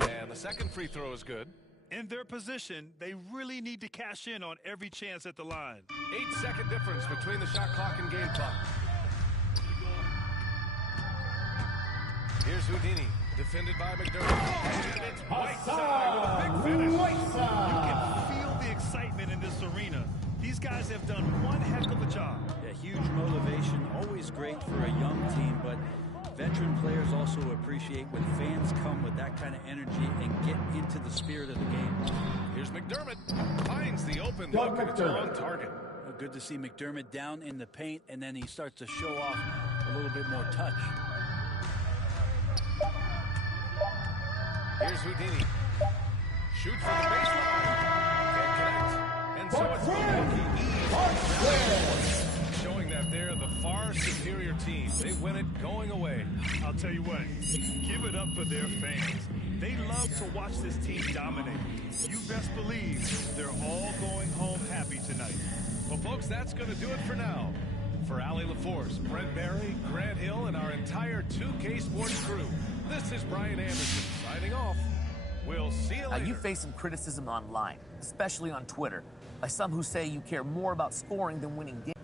And the 2nd free throw is good. In their position, they really need to cash in on every chance at the line. 8-second difference between the shot clock and game clock. Here's Houdini, defended by McDermott. And it's Whiteside with a big finish. You can feel the excitement in this arena. These guys have done one heck of a job. Yeah, huge motivation, always great for a young team, but veteran players also appreciate when fans come with that kind of energy and get into the spirit of the game. Here's McDermott. Finds the open look and it's on target. Good to see McDermott down in the paint, and then he starts to show off a little bit more touch. Here's Houdini. Shoots for the baseline. Can't connect. And so it's Milwaukee. Showing that they're the far superior team. They win it going away. I'll tell you what, give it up for their fans. They love to watch this team dominate. You best believe they're all going home happy tonight. Well, folks, that's going to do it for now. For Allie LaForce, Brent Barry, Grant Hill, and our entire 2K Sports crew, this is Brian Anderson. Signing off. We'll see you later. You face some criticism online, especially on Twitter, by some who say you care more about scoring than winning games.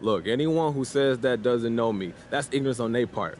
Look, anyone who says that doesn't know me. That's ignorance on their part.